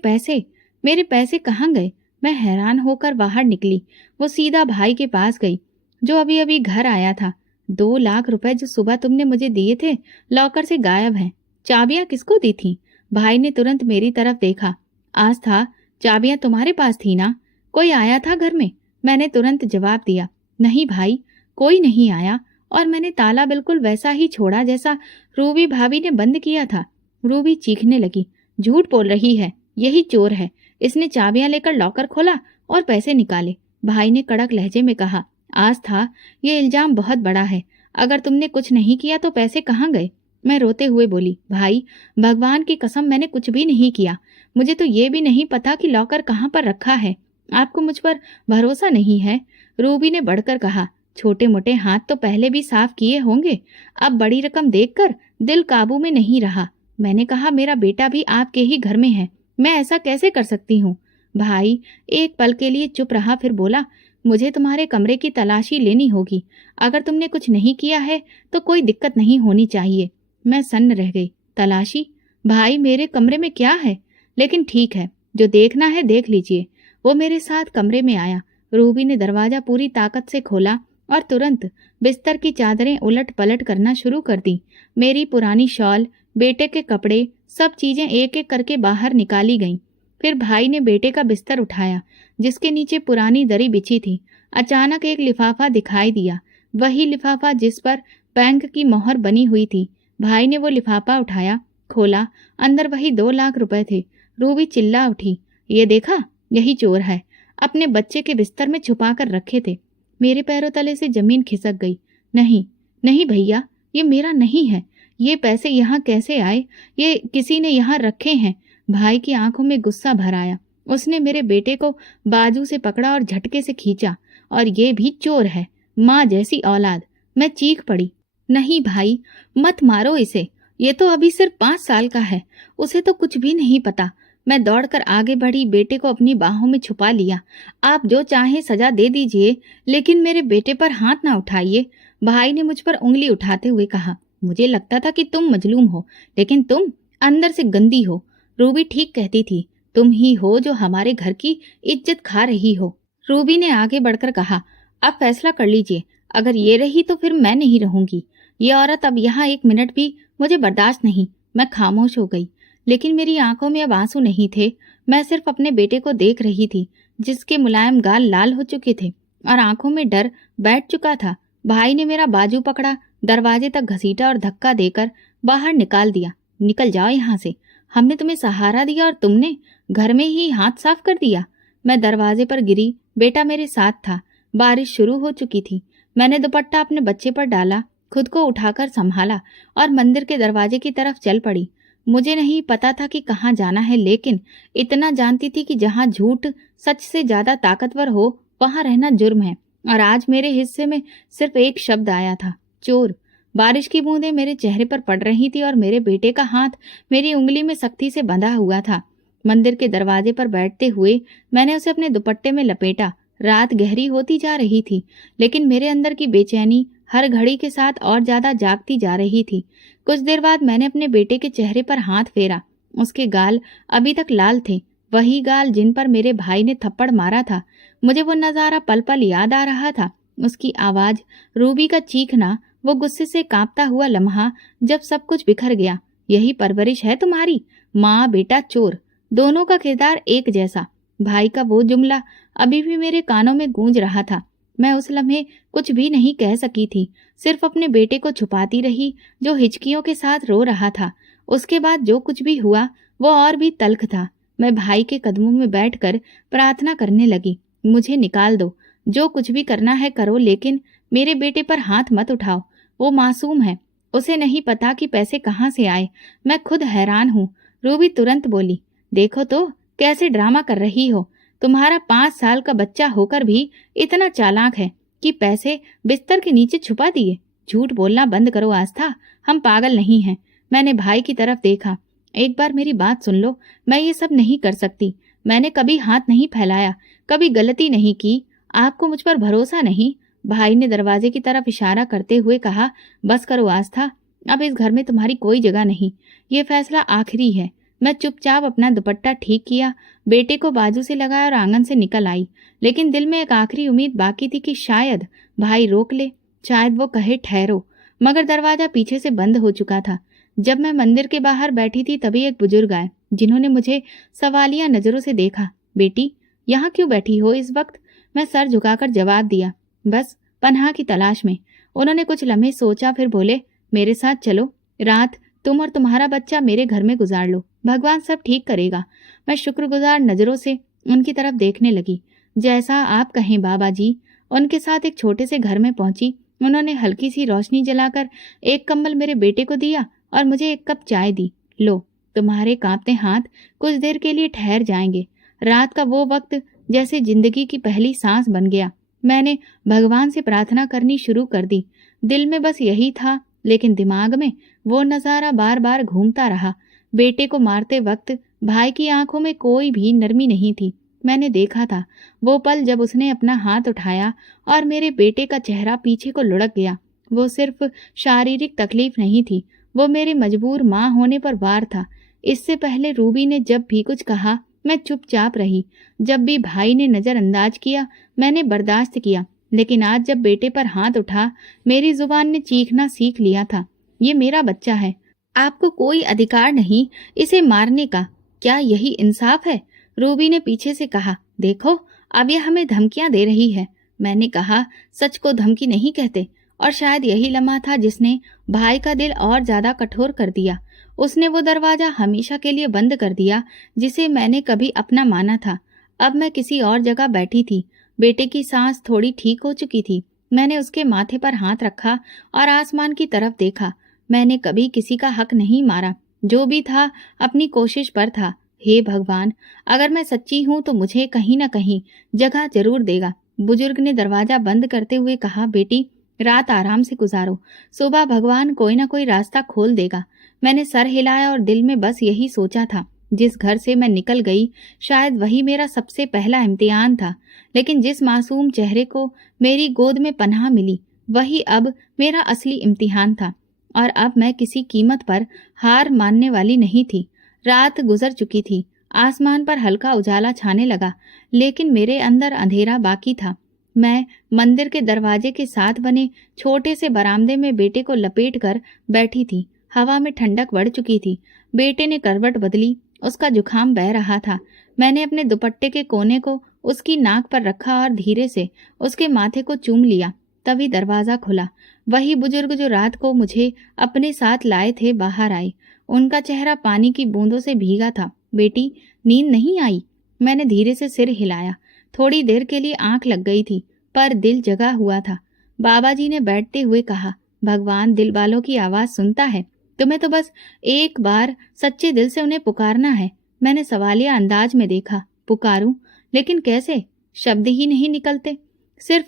पैसे कहाँ गए? मैं हैरान होकर बाहर निकली। वो सीधा भाई के पास गई, जो अभी अभी घर आया था। 2 लाख रुपए जो सुबह तुमने मुझे दिए थे, लॉकर से गायब हैं। चाबियां किसको दी थी? भाई ने तुरंत मेरी तरफ देखा। आस्था, चाबियां तुम्हारे पास थी ना? कोई आया था घर में? मैंने तुरंत जवाब दिया, नहीं भाई, कोई नहीं आया, और मैंने ताला बिल्कुल वैसा ही छोड़ा जैसा रूबी भाभी ने बंद किया था। रूबी चीखने लगी, झूठ बोल रही है, यही चोर है, इसने चाबियां लेकर लॉकर खोला और पैसे निकाले। भाई ने कड़क लहजे में कहा, आस्था, ये इल्जाम बहुत बड़ा है, अगर तुमने कुछ नहीं किया तो पैसे कहाँ गए? मैं रोते हुए बोली, भाई, भगवान की कसम मैंने कुछ भी नहीं किया। मुझे तो ये भी नहीं पता कि लॉकर कहाँ पर रखा है। आपको मुझ पर भरोसा नहीं है? रूबी ने बढ़कर कहा, छोटे मोटे हाथ तो पहले भी साफ किए होंगे, अब बड़ी रकम देखकर दिल काबू में नहीं रहा। मैंने कहा, मेरा बेटा भी आपके ही घर में है, मैं ऐसा कैसे कर सकती हूँ? भाई एक पल के लिए चुप रहा, फिर बोला, मुझे तुम्हारे कमरे की तलाशी लेनी होगी। अगर तुमने कुछ नहीं किया है तो कोई दिक्कत नहीं होनी चाहिए। मैं सन्न रह गई। तलाशी? भाई, मेरे कमरे में क्या है? लेकिन ठीक है, जो देखना है देख लीजिए। वो मेरे साथ कमरे में आया। रूबी ने दरवाजा पूरी ताकत से खोला और तुरंत बिस्तर की चादरें उलट पलट करना शुरू कर दी। मेरी पुरानी शॉल, बेटे के कपड़े, सब चीजें एक एक करके बाहर निकाली गईं। फिर भाई ने बेटे का बिस्तर उठाया, जिसके नीचे पुरानी दरी बिछी थी। अचानक एक लिफाफा दिखाई दिया, वही लिफाफा जिस पर बैंक की मोहर बनी हुई थी। भाई ने वो लिफाफा उठाया, खोला, अंदर वही 2 लाख रुपए थे। रूबी चिल्ला उठी, ये देखा, यही चोर है, अपने बच्चे के बिस्तर में छुपा कर रखे थे। मेरे पैरों तले से जमीन खिसक गई। नहीं नहीं भैया, ये मेरा नहीं है, ये पैसे यहाँ कैसे आए? ये किसी ने यहाँ रखे हैं। भाई की आंखों में गुस्सा भर आया। उसने मेरे बेटे को बाजू से पकड़ा और झटके से खींचा, और ये भी चोर है, माँ जैसी औलाद। मैं चीख पड़ी, नहीं भाई, मत मारो इसे, ये तो अभी सिर्फ 5 साल का है, उसे तो कुछ भी नहीं पता। मैं दौड़कर आगे बढ़ी, बेटे को अपनी बाहों में छुपा लिया। आप जो चाहें सजा दे दीजिए, लेकिन मेरे बेटे पर हाथ ना उठाइए। भाई ने मुझ पर उंगली उठाते हुए कहा, मुझे लगता था कि तुम मजलूम हो, लेकिन तुम अंदर से गंदी हो। रूबी ठीक कहती थी, तुम ही हो जो हमारे घर की इज्जत खा रही हो। रूबी ने आगे बढ़कर कहा, अब फैसला कर लीजिए, अगर ये रही तो फिर मैं नहीं रहूंगी। ये औरत अब यहाँ 1 मिनट भी मुझे बर्दाश्त नहीं। मैं खामोश हो गई, लेकिन मेरी आंखों में अब आंसू नहीं थे। मैं सिर्फ अपने बेटे को देख रही थी, जिसके मुलायम गाल लाल हो चुके थे और आंखों में डर बैठ चुका था। भाई ने मेरा बाजू पकड़ा, दरवाजे तक घसीटा और धक्का देकर बाहर निकाल दिया। निकल जाओ यहाँ से, हमने तुम्हें सहारा दिया और तुमने घर में ही हाथ साफ कर दिया। मैं दरवाजे पर गिरी, बेटा मेरे साथ था। बारिश शुरू हो चुकी थी। मैंने दुपट्टा अपने बच्चे पर डाला, खुद को उठाकर संभाला और मंदिर के दरवाजे की तरफ चल पड़ी। मुझे नहीं पता था कि कहाँ जाना है, लेकिन इतना जानती थी कि जहाँ झूठ सच से ज्यादा ताकतवर हो, वहां रहना जुर्म है। और आज मेरे हिस्से में सिर्फ एक शब्द आया था, चोर। बारिश की बूंदें मेरे चेहरे पर पड़ रही थी और मेरे बेटे का हाथ मेरी उंगली में सख्ती से बंधा हुआ था। मंदिर के दरवाजे पर बैठते हुए मैंने उसे अपने दुपट्टे में लपेटा। रात गहरी होती जा रही थी, लेकिन मेरे अंदर की बेचैनी हर घड़ी के साथ और ज्यादा जागती जा रही थी। कुछ देर बाद मैंने अपने बेटे के चेहरे पर हाथ फेरा। उसके गाल अभी तक लाल थे, वही गाल जिन पर मेरे भाई ने थप्पड़ मारा था। मुझे वो नजारा पल पल याद आ रहा था। उसकी आवाज, रूबी का चीखना, वो गुस्से से कांपता हुआ लम्हा जब सब कुछ बिखर गया। यही परवरिश है तुम्हारी? माँ बेटा चोर, दोनों का किरदार एक जैसा। भाई का वो जुमला अभी भी मेरे कानों में गूंज रहा था। मैं उस लम्हे कुछ भी नहीं कह सकी थी, सिर्फ अपने बेटे को छुपाती रही जो हिचकियों के साथ रो रहा था। उसके बाद जो कुछ भी हुआ वो और भी तल्ख था। मैं भाई के कदमों में बैठकर प्रार्थना करने लगी, मुझे निकाल दो, जो कुछ भी करना है करो, लेकिन मेरे बेटे पर हाथ मत उठाओ। वो मासूम है, उसे नहीं पता कि पैसे कहाँ से आए। मैं खुद हैरान हूँ। रूबी तुरंत बोली, देखो तो कैसे ड्रामा कर रही हो। तुम्हारा 5 साल का बच्चा होकर भी इतना चालाक है कि पैसे बिस्तर के नीचे छुपा दिए। झूठ बोलना बंद करो आस्था, हम पागल नहीं हैं। मैंने भाई की तरफ देखा। एक बार मेरी बात सुन लो, मैं ये सब नहीं कर सकती। मैंने कभी हाथ नहीं फैलाया, कभी गलती नहीं की। आपको मुझ पर भरोसा नहीं? भाई ने दरवाजे की तरफ इशारा करते हुए कहा, बस करो आस्था, अब इस घर में तुम्हारी कोई जगह नहीं। ये फैसला आखिरी है। मैं चुपचाप अपना दुपट्टा ठीक किया, बेटे को बाजू से लगाया और आंगन से निकल आई। लेकिन दिल में एक आखिरी उम्मीद बाकी थी कि शायद भाई रोक ले, शायद वो कहे ठहरो। मगर दरवाजा पीछे से बंद हो चुका था। जब मैं मंदिर के बाहर बैठी थी तभी एक बुजुर्ग आए, जिन्होंने मुझे सवालिया नजरों से देखा। बेटी, यहाँ क्यों बैठी हो इस वक्त? मैं सर झुकाकर जवाब दिया, बस पनाह की तलाश में। उन्होंने कुछ लम्हे सोचा, फिर बोले, मेरे साथ चलो, रात तुम और तुम्हारा बच्चा मेरे घर में गुजार लो, भगवान सब ठीक करेगा। मैं शुक्रगुजार नजरों से उनकी तरफ देखने लगी। जैसा आप कहें बाबा जी। उनके साथ एक छोटे से घर में पहुंची। उन्होंने हल्की सी रोशनी जलाकर एक कंबल मेरे बेटे को दिया और मुझे एक कप चाय दी। लो, तुम्हारे कांपते हाथ कुछ देर के लिए ठहर जाएंगे। रात का वो वक्त जैसे जिंदगी की पहली सांस बन गया। मैंने भगवान से प्रार्थना करनी शुरू कर दी। दिल में बस यही था, लेकिन दिमाग में वो नजारा बार बार घूमता रहा। बेटे को मारते वक्त भाई की आंखों में कोई भी नरमी नहीं थी। मैंने देखा था वो पल जब उसने अपना हाथ उठाया और मेरे बेटे का चेहरा पीछे को लुढ़क गया। वो सिर्फ शारीरिक तकलीफ नहीं थी, वो मेरे मजबूर माँ होने पर वार था। इससे पहले रूबी ने जब भी कुछ कहा मैं चुपचाप रही। जब भी भाई ने नजरअंदाज किया मैंने बर्दाश्त किया, लेकिन आज जब बेटे पर हाथ उठा मेरी जुबान ने चीखना सीख लिया था। ये मेरा बच्चा है, आपको कोई अधिकार नहीं इसे मारने का। क्या यही इंसाफ है? रूबी ने पीछे से कहा, देखो अब यह हमें धमकियां दे रही है। मैंने कहा, सच को धमकी नहीं कहते। और शायद यही लम्हा था जिसने भाई का दिल और ज्यादा कठोर कर दिया। उसने वो दरवाजा हमेशा के लिए बंद कर दिया जिसे मैंने कभी अपना माना था। अब मैं किसी और जगह बैठी थी। बेटे की सांस थोड़ी ठीक हो चुकी थी। मैंने उसके माथे पर हाथ रखा और आसमान की तरफ देखा। मैंने कभी किसी का हक नहीं मारा, जो भी था अपनी कोशिश पर था। हे भगवान, अगर मैं सच्ची हूँ तो मुझे कहीं न कहीं जगह जरूर देगा। बुजुर्ग ने दरवाजा बंद करते हुए कहा, बेटी रात आराम से गुजारो, सुबह भगवान कोई ना कोई रास्ता खोल देगा। मैंने सर हिलाया और दिल में बस यही सोचा था। जिस घर से मैं निकल गई शायद वही मेरा सबसे पहला इम्तिहान था, लेकिन जिस मासूम चेहरे को मेरी गोद में पनाह मिली वही अब मेरा असली इम्तिहान था। और अब मैं किसी कीमत पर हार मानने वाली नहीं थी। रात गुजर चुकी थी, आसमान पर हल्का उजाला छाने लगा, लेकिन मेरे अंदर अंधेरा बाकी था। मैं मंदिर के दरवाजे के साथ बने छोटे से बरामदे में बेटे को लपेट कर बैठी थी। हवा में ठंडक बढ़ चुकी थी। बेटे ने करवट बदली, उसका जुकाम बह रहा था। मैंने अपने दुपट्टे के कोने को उसकी नाक पर रखा और धीरे से उसके माथे को चूम लिया। तभी दरवाजा खुला। वही बुजुर्ग जो रात को मुझे अपने साथ लाए थे बाहर आए। उनका चेहरा पानी की बूंदों से भीगा था। बेटी, नींद नहीं आई? मैंने धीरे से सिर हिलाया। थोड़ी देर के लिए आंख लग गई थी, पर दिल जगा हुआ था। बाबा जी ने बैठते हुए कहा, भगवान दिल वालों की आवाज सुनता है। तुम्हें तो बस एक बार सच्चे दिल से उन्हें पुकारना है। मैंने सवालिया अंदाज में देखा। पुकारूं, लेकिन कैसे? शब्द ही नहीं निकलते, सिर्फ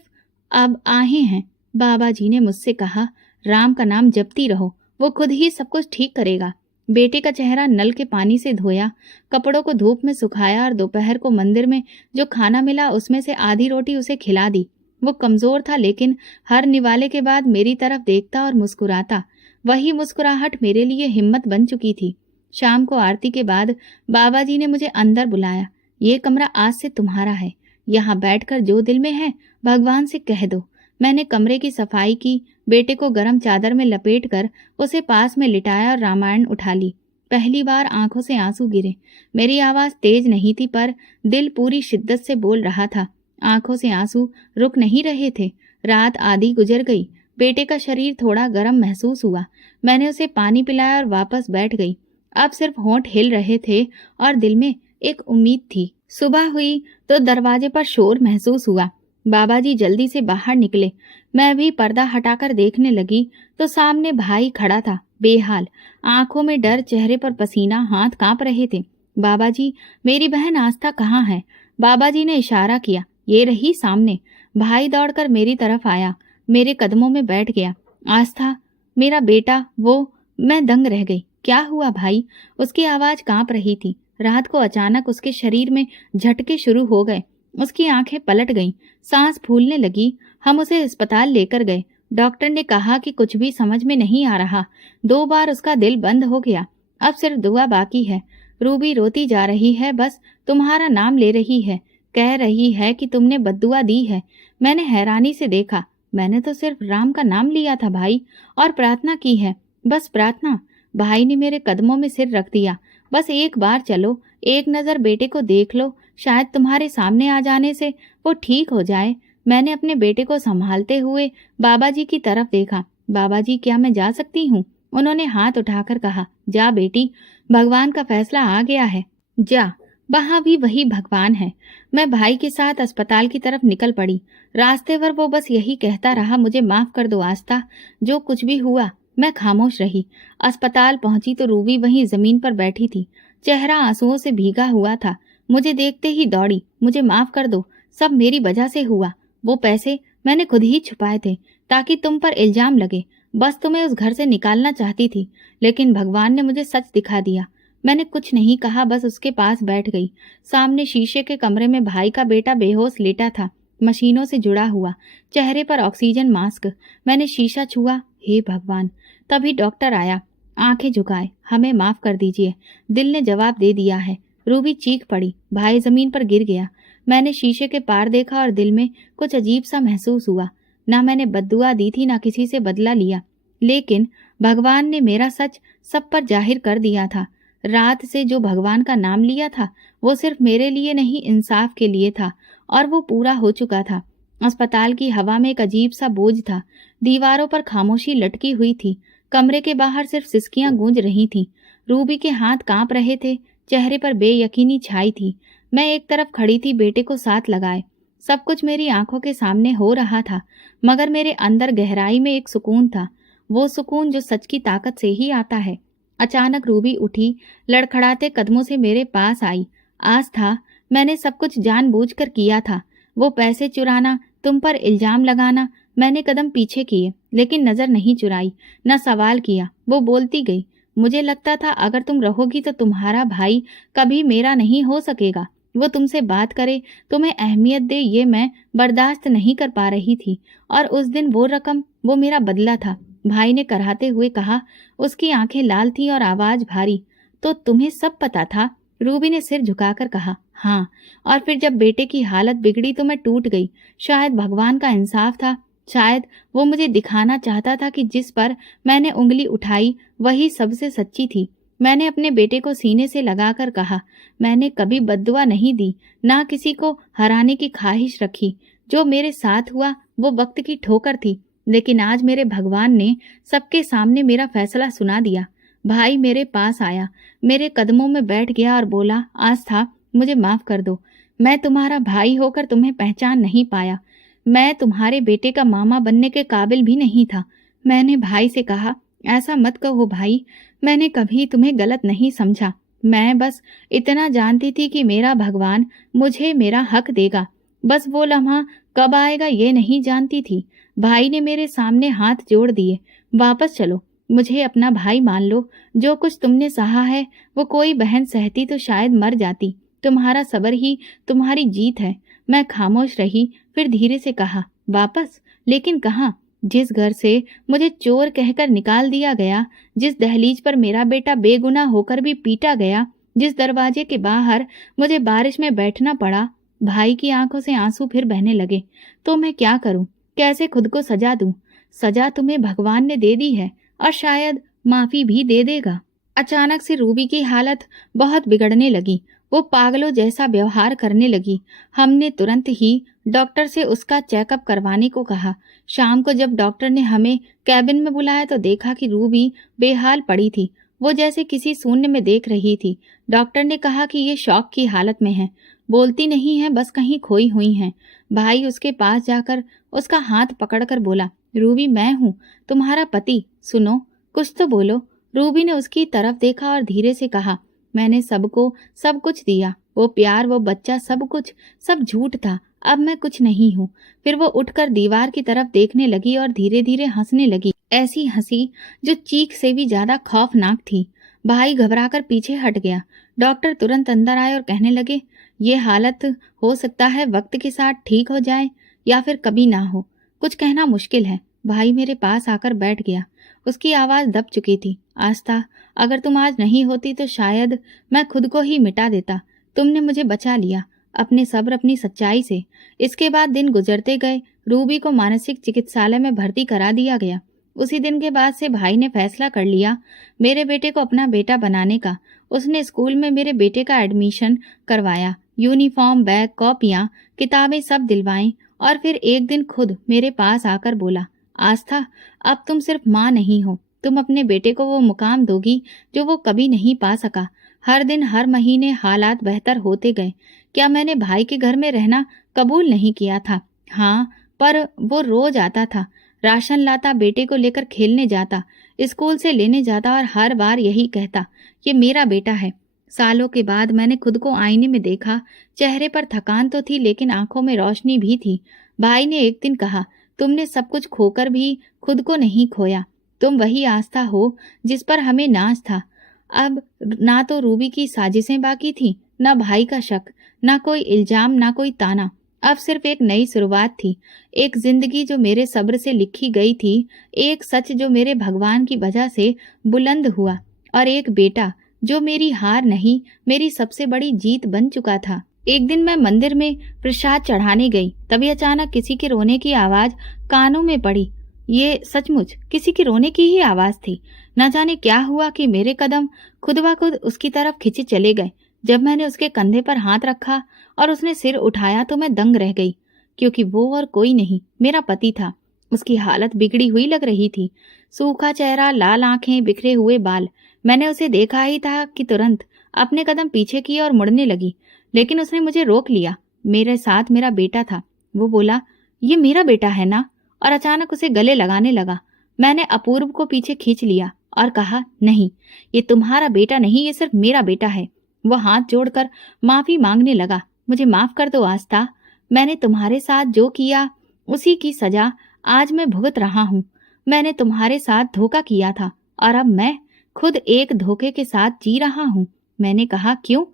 अब आहें हैं। बाबा जी ने मुझसे कहा, राम का नाम जपती रहो, वो खुद ही सब कुछ ठीक करेगा। बेटे का चेहरा नल के पानी से धोया, कपड़ों को धूप में सुखाया और दोपहर को मंदिर में जो खाना मिला उसमें से आधी रोटी उसे खिला दी। वो कमजोर था, लेकिन हर निवाले के बाद मेरी तरफ देखता और मुस्कुराता। वही मुस्कुराहट मेरे लिए हिम्मत बन चुकी थी। शाम को आरती के बाद बाबा जी ने मुझे अंदर बुलाया। ये कमरा आज से तुम्हारा है, यहाँ बैठकर जो दिल में है भगवान से कह दो। मैंने कमरे की सफाई की, बेटे को गर्म चादर में लपेटकर उसे पास में लिटाया और रामायण उठा ली। पहली बार आंखों से आंसू गिरे। मेरी आवाज तेज नहीं थी, पर दिल पूरी शिद्दत से बोल रहा था। आंखों से आंसू रुक नहीं रहे थे। रात आधी गुजर गई। बेटे का शरीर थोड़ा गर्म महसूस हुआ। मैंने उसे पानी पिलाया और वापस बैठ गई। अब सिर्फ होंठ हिल रहे थे और दिल में एक उम्मीद थी। सुबह हुई तो दरवाजे पर शोर महसूस हुआ। बाबा जी जल्दी से बाहर निकले। मैं भी पर्दा हटाकर देखने लगी तो सामने भाई खड़ा था, बेहाल, आंखों में डर, चेहरे पर पसीना, हाथ कांप रहे थे। बाबा जी, मेरी बहन आस्था कहाँ है? बाबा जी ने इशारा किया। ये रही सामने। भाई दौड़कर मेरी तरफ आया, मेरे कदमों में बैठ गया। आस्था, मेरा बेटा, वो। मैं दंग रह गई। क्या हुआ भाई? उसकी आवाज कांप रही थी। रात को अचानक उसके शरीर में झटके शुरू हो गए। उसकी आंखें पलट गईं, सांस फूलने लगी। हम उसे अस्पताल लेकर गए। डॉक्टर ने कहा कि कुछ भी समझ में नहीं आ रहा। 2 बार उसका दिल बंद हो गया। अब सिर्फ दुआ बाकी है। रूबी रोती जा रही है, बस तुम्हारा नाम ले रही है, कह रही है कि तुमने बद्दुआ दी है। मैंने हैरानी से देखा। मैंने तो सिर्फ राम का नाम लिया था भाई, और प्रार्थना की है, बस प्रार्थना। भाई ने मेरे कदमों में सिर रख दिया। बस एक बार चलो, एक नजर बेटे को देख लो, शायद तुम्हारे सामने आ जाने से वो ठीक हो जाए। मैंने अपने बेटे को संभालते हुए बाबा जी की तरफ देखा। बाबा जी, क्या मैं जा सकती हूँ? उन्होंने हाथ उठाकर कहा, जा बेटी, भगवान का फैसला आ गया है, जा। वहां भी वही भगवान है। मैं भाई के साथ अस्पताल की तरफ निकल पड़ी। रास्ते भर वो बस यही कहता रहा, मुझे माफ कर दो आस्था, जो कुछ भी हुआ। मैं खामोश रही। अस्पताल पहुंची तो रूबी वहीं जमीन पर बैठी थी, चेहरा आंसुओं से भीगा हुआ था। मुझे देखते ही दौड़ी, मुझे माफ कर दो, सब मेरी वजह से हुआ। वो पैसे मैंने खुद ही छुपाए थे ताकि तुम पर इल्जाम लगे। बस तुम्हें उस घर से निकालना चाहती थी, लेकिन भगवान ने मुझे सच दिखा दिया। मैंने कुछ नहीं कहा, बस उसके पास बैठ गई। सामने शीशे के कमरे में भाई का बेटा बेहोश लेटा था, मशीनों से जुड़ा हुआ, चेहरे पर ऑक्सीजन मास्क। मैंने शीशा छुआ, हे भगवान। तभी डॉक्टर आया। आंखें झुकाए, हमें माफ कर दीजिए, दिल ने जवाब दे दिया है। रूबी चीख पड़ी, भाई जमीन पर गिर गया। मैंने शीशे के पार देखा और दिल में कुछ अजीब सा महसूस हुआ। ना मैंने बद्दुआ दी थी, ना किसी से बदला लिया, लेकिन भगवान ने मेरा सच सब पर जाहिर कर दिया था। रात से जो भगवान का नाम लिया था वो सिर्फ मेरे लिए नहीं, इंसाफ के लिए था, और वो पूरा हो चुका था। अस्पताल की हवा में एक अजीब सा बोझ था। दीवारों पर खामोशी लटकी हुई थी। कमरे के बाहर सिर्फ सिसकियां गूंज रही थीं। रूबी के हाथ कांप रहे थे, चेहरे पर बेयकीनी छाई थी। मैं एक तरफ खड़ी थी, बेटे को साथ लगाए। सब कुछ मेरी आंखों के सामने हो रहा था, मगर मेरे अंदर गहराई में एक सुकून था, वो सुकून जो सच की ताकत से ही आता है। अचानक रूबी उठी, लड़खड़ाते कदमों से मेरे पास आई। आस्था, मैंने सब कुछ जानबूझकर किया था। वो पैसे चुराना, तुम पर इल्जाम लगाना, मैंने कदम पीछे किए, लेकिन नजर नहीं चुराई, न सवाल किया। वो बोलती गई, मुझे लगता था अगर तुम रहोगी तो तुम्हारा भाई कभी मेरा नहीं हो सकेगा। वो तुमसे बात करे, तुम्हें अहमियत दे, ये मैं बर्दाश्त नहीं कर पा रही थी। और उस दिन वो रकम, वो मेरा बदला था। भाई ने कराहते हुए कहा। उसकी आंखें लाल थी और आवाज भारी। तो तुम्हें सब पता था? रूबी ने सिर झुकाकर कहा, हाँ। और फिर जब बेटे की हालत बिगड़ी तो मैं टूट गई। शायद भगवान का इंसाफ था, शायद वो मुझे दिखाना चाहता था कि जिस पर मैंने उंगली उठाई वही सबसे सच्ची थी। मैंने अपने बेटे को सीने से लगाकर कहा, मैंने कभी बद्दुआ नहीं दी, ना किसी को हराने की ख्वाहिश रखी। जो मेरे साथ हुआ वो वक्त की ठोकर थी, लेकिन आज मेरे भगवान ने सबके सामने मेरा फैसला सुना दिया। भाई मेरे पास आया, मेरे कदमों में बैठ गया और बोला, आस्था, मुझे माफ कर दो। मैं तुम्हारा भाई होकर तुम्हें पहचान नहीं पाया। मैं तुम्हारे बेटे का मामा बनने के काबिल भी नहीं था। मैंने भाई से कहा, ऐसा मत कहो भाई, मैंने कभी तुम्हें गलत नहीं समझा। मैं बस इतना जानती थी कि मेरा भगवान मुझे मेरा हक देगा। बस वो लम्हा कब आएगा ये नहीं जानती थी। भाई ने मेरे सामने हाथ जोड़ दिए, वापस चलो, मुझे अपना भाई मान लो। जो कुछ तुमने सहा है वो कोई बहन सहती तो शायद मर जाती। तुम्हारा सब्र ही तुम्हारी जीत है। मैं खामोश रही, फिर धीरे से कहा, वापस? लेकिन कहाँ? जिस घर से मुझे चोर कहकर निकाल दिया गया, जिस दहलीज पर मेरा बेटा बेगुनाह होकर भी पीटा गया, जिस दरवाजे के बाहर मुझे बारिश में बैठना पड़ा। भाई की आंखों से आंसू फिर बहने लगे। तो मैं क्या करूं? कैसे खुद को सजा दूं? सजा तुम्हें भगवान ने दे दी है और शायद माफी भी दे देगा। अचानक से रूबी की हालत बहुत बिगड़ने लगी। वो पागलों जैसा व्यवहार करने लगी। हमने तुरंत ही डॉक्टर से उसका चेकअप करवाने को कहा। शाम को जब डॉक्टर ने हमें कैबिन में बुलाया तो देखा कि रूबी बेहाल पड़ी थी। वो जैसे किसी शून्य में देख रही थी। डॉक्टर ने कहा कि ये शॉक की हालत में है, बोलती नहीं है, बस कहीं खोई हुई हैं। भाई उसके पास जाकर उसका हाथ पकड़कर बोला, रूबी मैं हूँ, तुम्हारा पति, सुनो, कुछ तो बोलो। रूबी ने उसकी तरफ देखा और धीरे से कहा, मैंने सबको सब कुछ दिया, वो प्यार, वो बच्चा, सब कुछ, सब झूठ था। अब मैं कुछ नहीं हूँ। फिर वो उठकर दीवार की तरफ देखने लगी और धीरे धीरे हंसने लगी, ऐसी हंसी जो चीख से भी ज्यादा खौफनाक थी। भाई घबराकर पीछे हट गया। डॉक्टर तुरंत अंदर आए और कहने लगे, ये हालत हो सकता है वक्त के साथ ठीक हो जाए या फिर कभी ना हो, कुछ कहना मुश्किल है। भाई मेरे पास आकर बैठ गया। उसकी आवाज दब चुकी थी। आस्था, अगर तुम आज नहीं होती तो शायद मैं खुद को ही मिटा देता। तुमने मुझे बचा लिया, अपने सब्र, अपनी सच्चाई से। इसके बाद दिन गुजरते गए। रूबी को मानसिक चिकित्सालय में भर्ती करा दिया गया। उसी दिन के बाद से भाई ने फैसला कर लिया मेरे बेटे को अपना बेटा बनाने का। उसने स्कूल में मेरे बेटे का एडमिशन करवाया, यूनिफॉर्म, बैग, कॉपियां, किताबें सब दिलवाई और फिर एक दिन खुद मेरे पास आकर बोला, आस्था, अब तुम सिर्फ माँ नहीं हो, तुम अपने बेटे को वो मुकाम दोगी जो वो कभी नहीं पा सका। हर दिन, हर महीने हालात बेहतर होते गए। क्या मैंने भाई के घर में रहना कबूल नहीं किया था? हाँ, पर वो रोज आता था, राशन लाता, बेटे को लेकर खेलने जाता, स्कूल से लेने जाता और हर बार यही कहता, ये मेरा बेटा है। सालों के बाद मैंने खुद को आईने में देखा। चेहरे पर थकान तो थी लेकिन आंखों में रोशनी भी थी। भाई ने एक दिन कहा, तुमने सब कुछ खोकर भी खुद को नहीं खोया। तुम वही आस्था हो जिस पर हमें नाज था। अब ना तो रूबी की साजिशें बाकी थी, ना भाई का शक, ना कोई इल्जाम, ना कोई ताना। अब सिर्फ एक नई शुरुआत थी, एक जिंदगी जो मेरे सब्र से लिखी गई थी, एक सच जो मेरे भगवान की वजह से बुलंद हुआ, और एक बेटा जो मेरी हार नहीं, मेरी सबसे बड़ी जीत बन चुका था। एक दिन मैं मंदिर में प्रसाद चढ़ाने गई, तभी अचानक किसी के रोने की आवाज कानों में पड़ी। ये सचमुच किसी के रोने की ही आवाज थी। न जाने क्या हुआ कि मेरे कदम खुद ब खुद उसकी तरफ खिंचे चले गए। जब मैंने उसके कंधे पर हाथ रखा और उसने सिर उठाया तो मैं दंग रह गई, क्योंकि वो और कोई नहीं, मेरा पति था। उसकी हालत बिगड़ी हुई लग रही थी, सूखा चेहरा, लाल आंखें, बिखरे हुए बाल। मैंने उसे देखा ही था कि तुरंत अपने कदम पीछे किए और मुड़ने लगी, लेकिन उसने मुझे रोक लिया। मेरे साथ मेरा बेटा था। वो बोला, ये मेरा बेटा है ना? और अचानक उसे गले लगाने लगा। मैंने अपूर्व को पीछे खींच लिया और कहा, नहीं, ये तुम्हारा बेटा नहीं, ये सिर्फ मेरा बेटा है। वो हाथ जोड़कर माफी मांगने लगा। मुझे माफ कर दो आस्था, मैंने तुम्हारे साथ जो किया उसी की सजा आज मैं भुगत रहा हूँ। मैंने तुम्हारे साथ धोखा किया था और अब मैं खुद एक धोखे के साथ जी रहा हूँ। मैंने कहा, क्यों?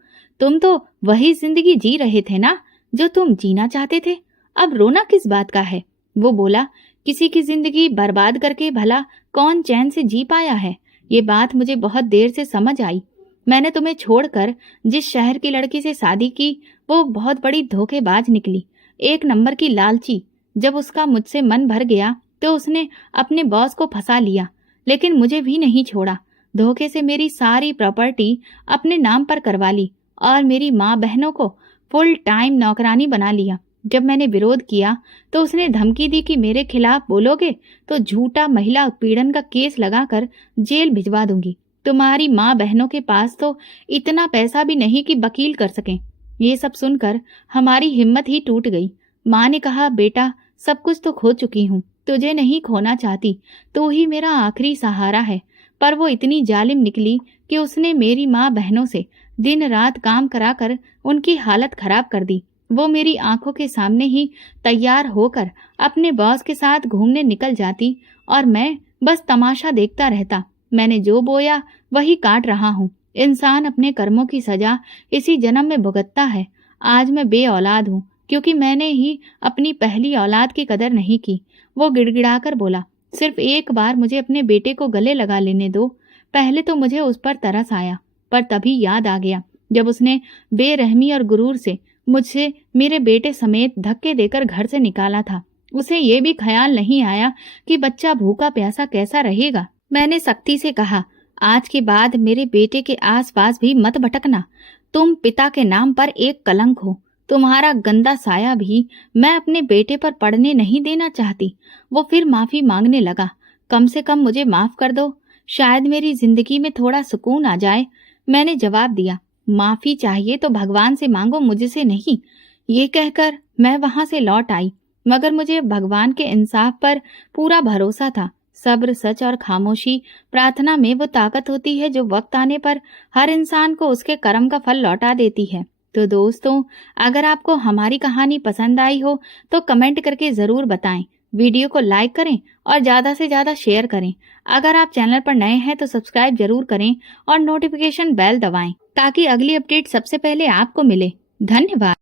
तुम तो वही जिंदगी जी रहे थे ना जो तुम जीना चाहते थे, अब रोना किस बात का है? वो बोला, किसी की जिंदगी बर्बाद करके भला कौन चैन से जी पाया है? ये बात मुझे बहुत देर से समझ आई। मैंने तुम्हें छोड़कर जिस शहर की लड़की से शादी की वो बहुत बड़ी धोखेबाज निकली, एक नंबर की लालची। जब उसका मुझसे मन भर गया तो उसने अपने बॉस को फंसा लिया, लेकिन मुझे भी नहीं छोड़ा। धोखे से मेरी सारी प्रॉपर्टी अपने नाम पर करवा ली और मेरी माँ बहनों को फुल टाइम नौकरानी बना लिया। जब मैंने विरोध किया तो उसने धमकी दी कि मेरे खिलाफ बोलोगे तो झूठा महिला उत्पीड़न का केस लगाकर जेल भिजवा दूंगी। तुम्हारी माँ बहनों के पास तो इतना पैसा भी नहीं कि वकील कर सकें। ये सब सुनकर हमारी हिम्मत ही टूट गई। माँ ने कहा, बेटा, सब कुछ तो खो चुकी हूँ, तुझे नहीं खोना चाहती, तू ही मेरा आखिरी सहारा है। पर वो इतनी जालिम निकली कि उसने मेरी माँ बहनों से दिन रात काम कराकर उनकी हालत खराब कर दी। वो मेरी आंखों के सामने ही तैयार होकर अपने बॉस के साथ घूमने निकल जाती और मैं बस तमाशा देखता रहता। मैंने जो बोया वही काट रहा हूँ। इंसान अपने कर्मों की सजा इसी जन्म में भुगतता है। आज मैं बे औलाद हूँ क्योंकि मैंने ही अपनी पहली औलाद की कदर नहीं की। वो गिड़गिड़ाकर बोला, सिर्फ एक बार मुझे अपने बेटे को गले लगा लेने दो। पहले तो मुझे उस पर तरस आया, पर तभी याद आ गया जब उसने बेरहमी और गुरूर से मुझसे मेरे बेटे समेत धक्के देकर घर से निकाला था। उसे ये भी ख्याल नहीं आया कि बच्चा भूखा प्यासा कैसा रहेगा। मैंने सख्ती से कहा, आज के बाद मेरे बेटे के आसपास भी मत भटकना। तुम पिता के नाम पर एक कलंक हो। तुम्हारा गंदा साया भी मैं अपने बेटे पर पड़ने नहीं देना चाहती। वो फिर माफी मांगने लगा। कम से कम मुझे माफ कर दो, शायद मेरी जिंदगी में थोड़ा सुकून आ जाए। मैंने जवाब दिया, माफी चाहिए तो भगवान से मांगो, मुझसे नहीं। ये कहकर मैं वहां से लौट आई, मगर मुझे भगवान के इंसाफ पर पूरा भरोसा था। सब्र, सच और खामोशी प्रार्थना में वो ताकत होती है जो वक्त आने पर हर इंसान को उसके कर्म का फल लौटा देती है। तो दोस्तों, अगर आपको हमारी कहानी पसंद आई हो तो कमेंट करके जरूर बताएं। वीडियो को लाइक करें और ज्यादा से ज्यादा शेयर करें। अगर आप चैनल पर नए हैं तो सब्सक्राइब जरूर करें और नोटिफिकेशन बेल दबाएं ताकि अगली अपडेट सबसे पहले आपको मिले। धन्यवाद।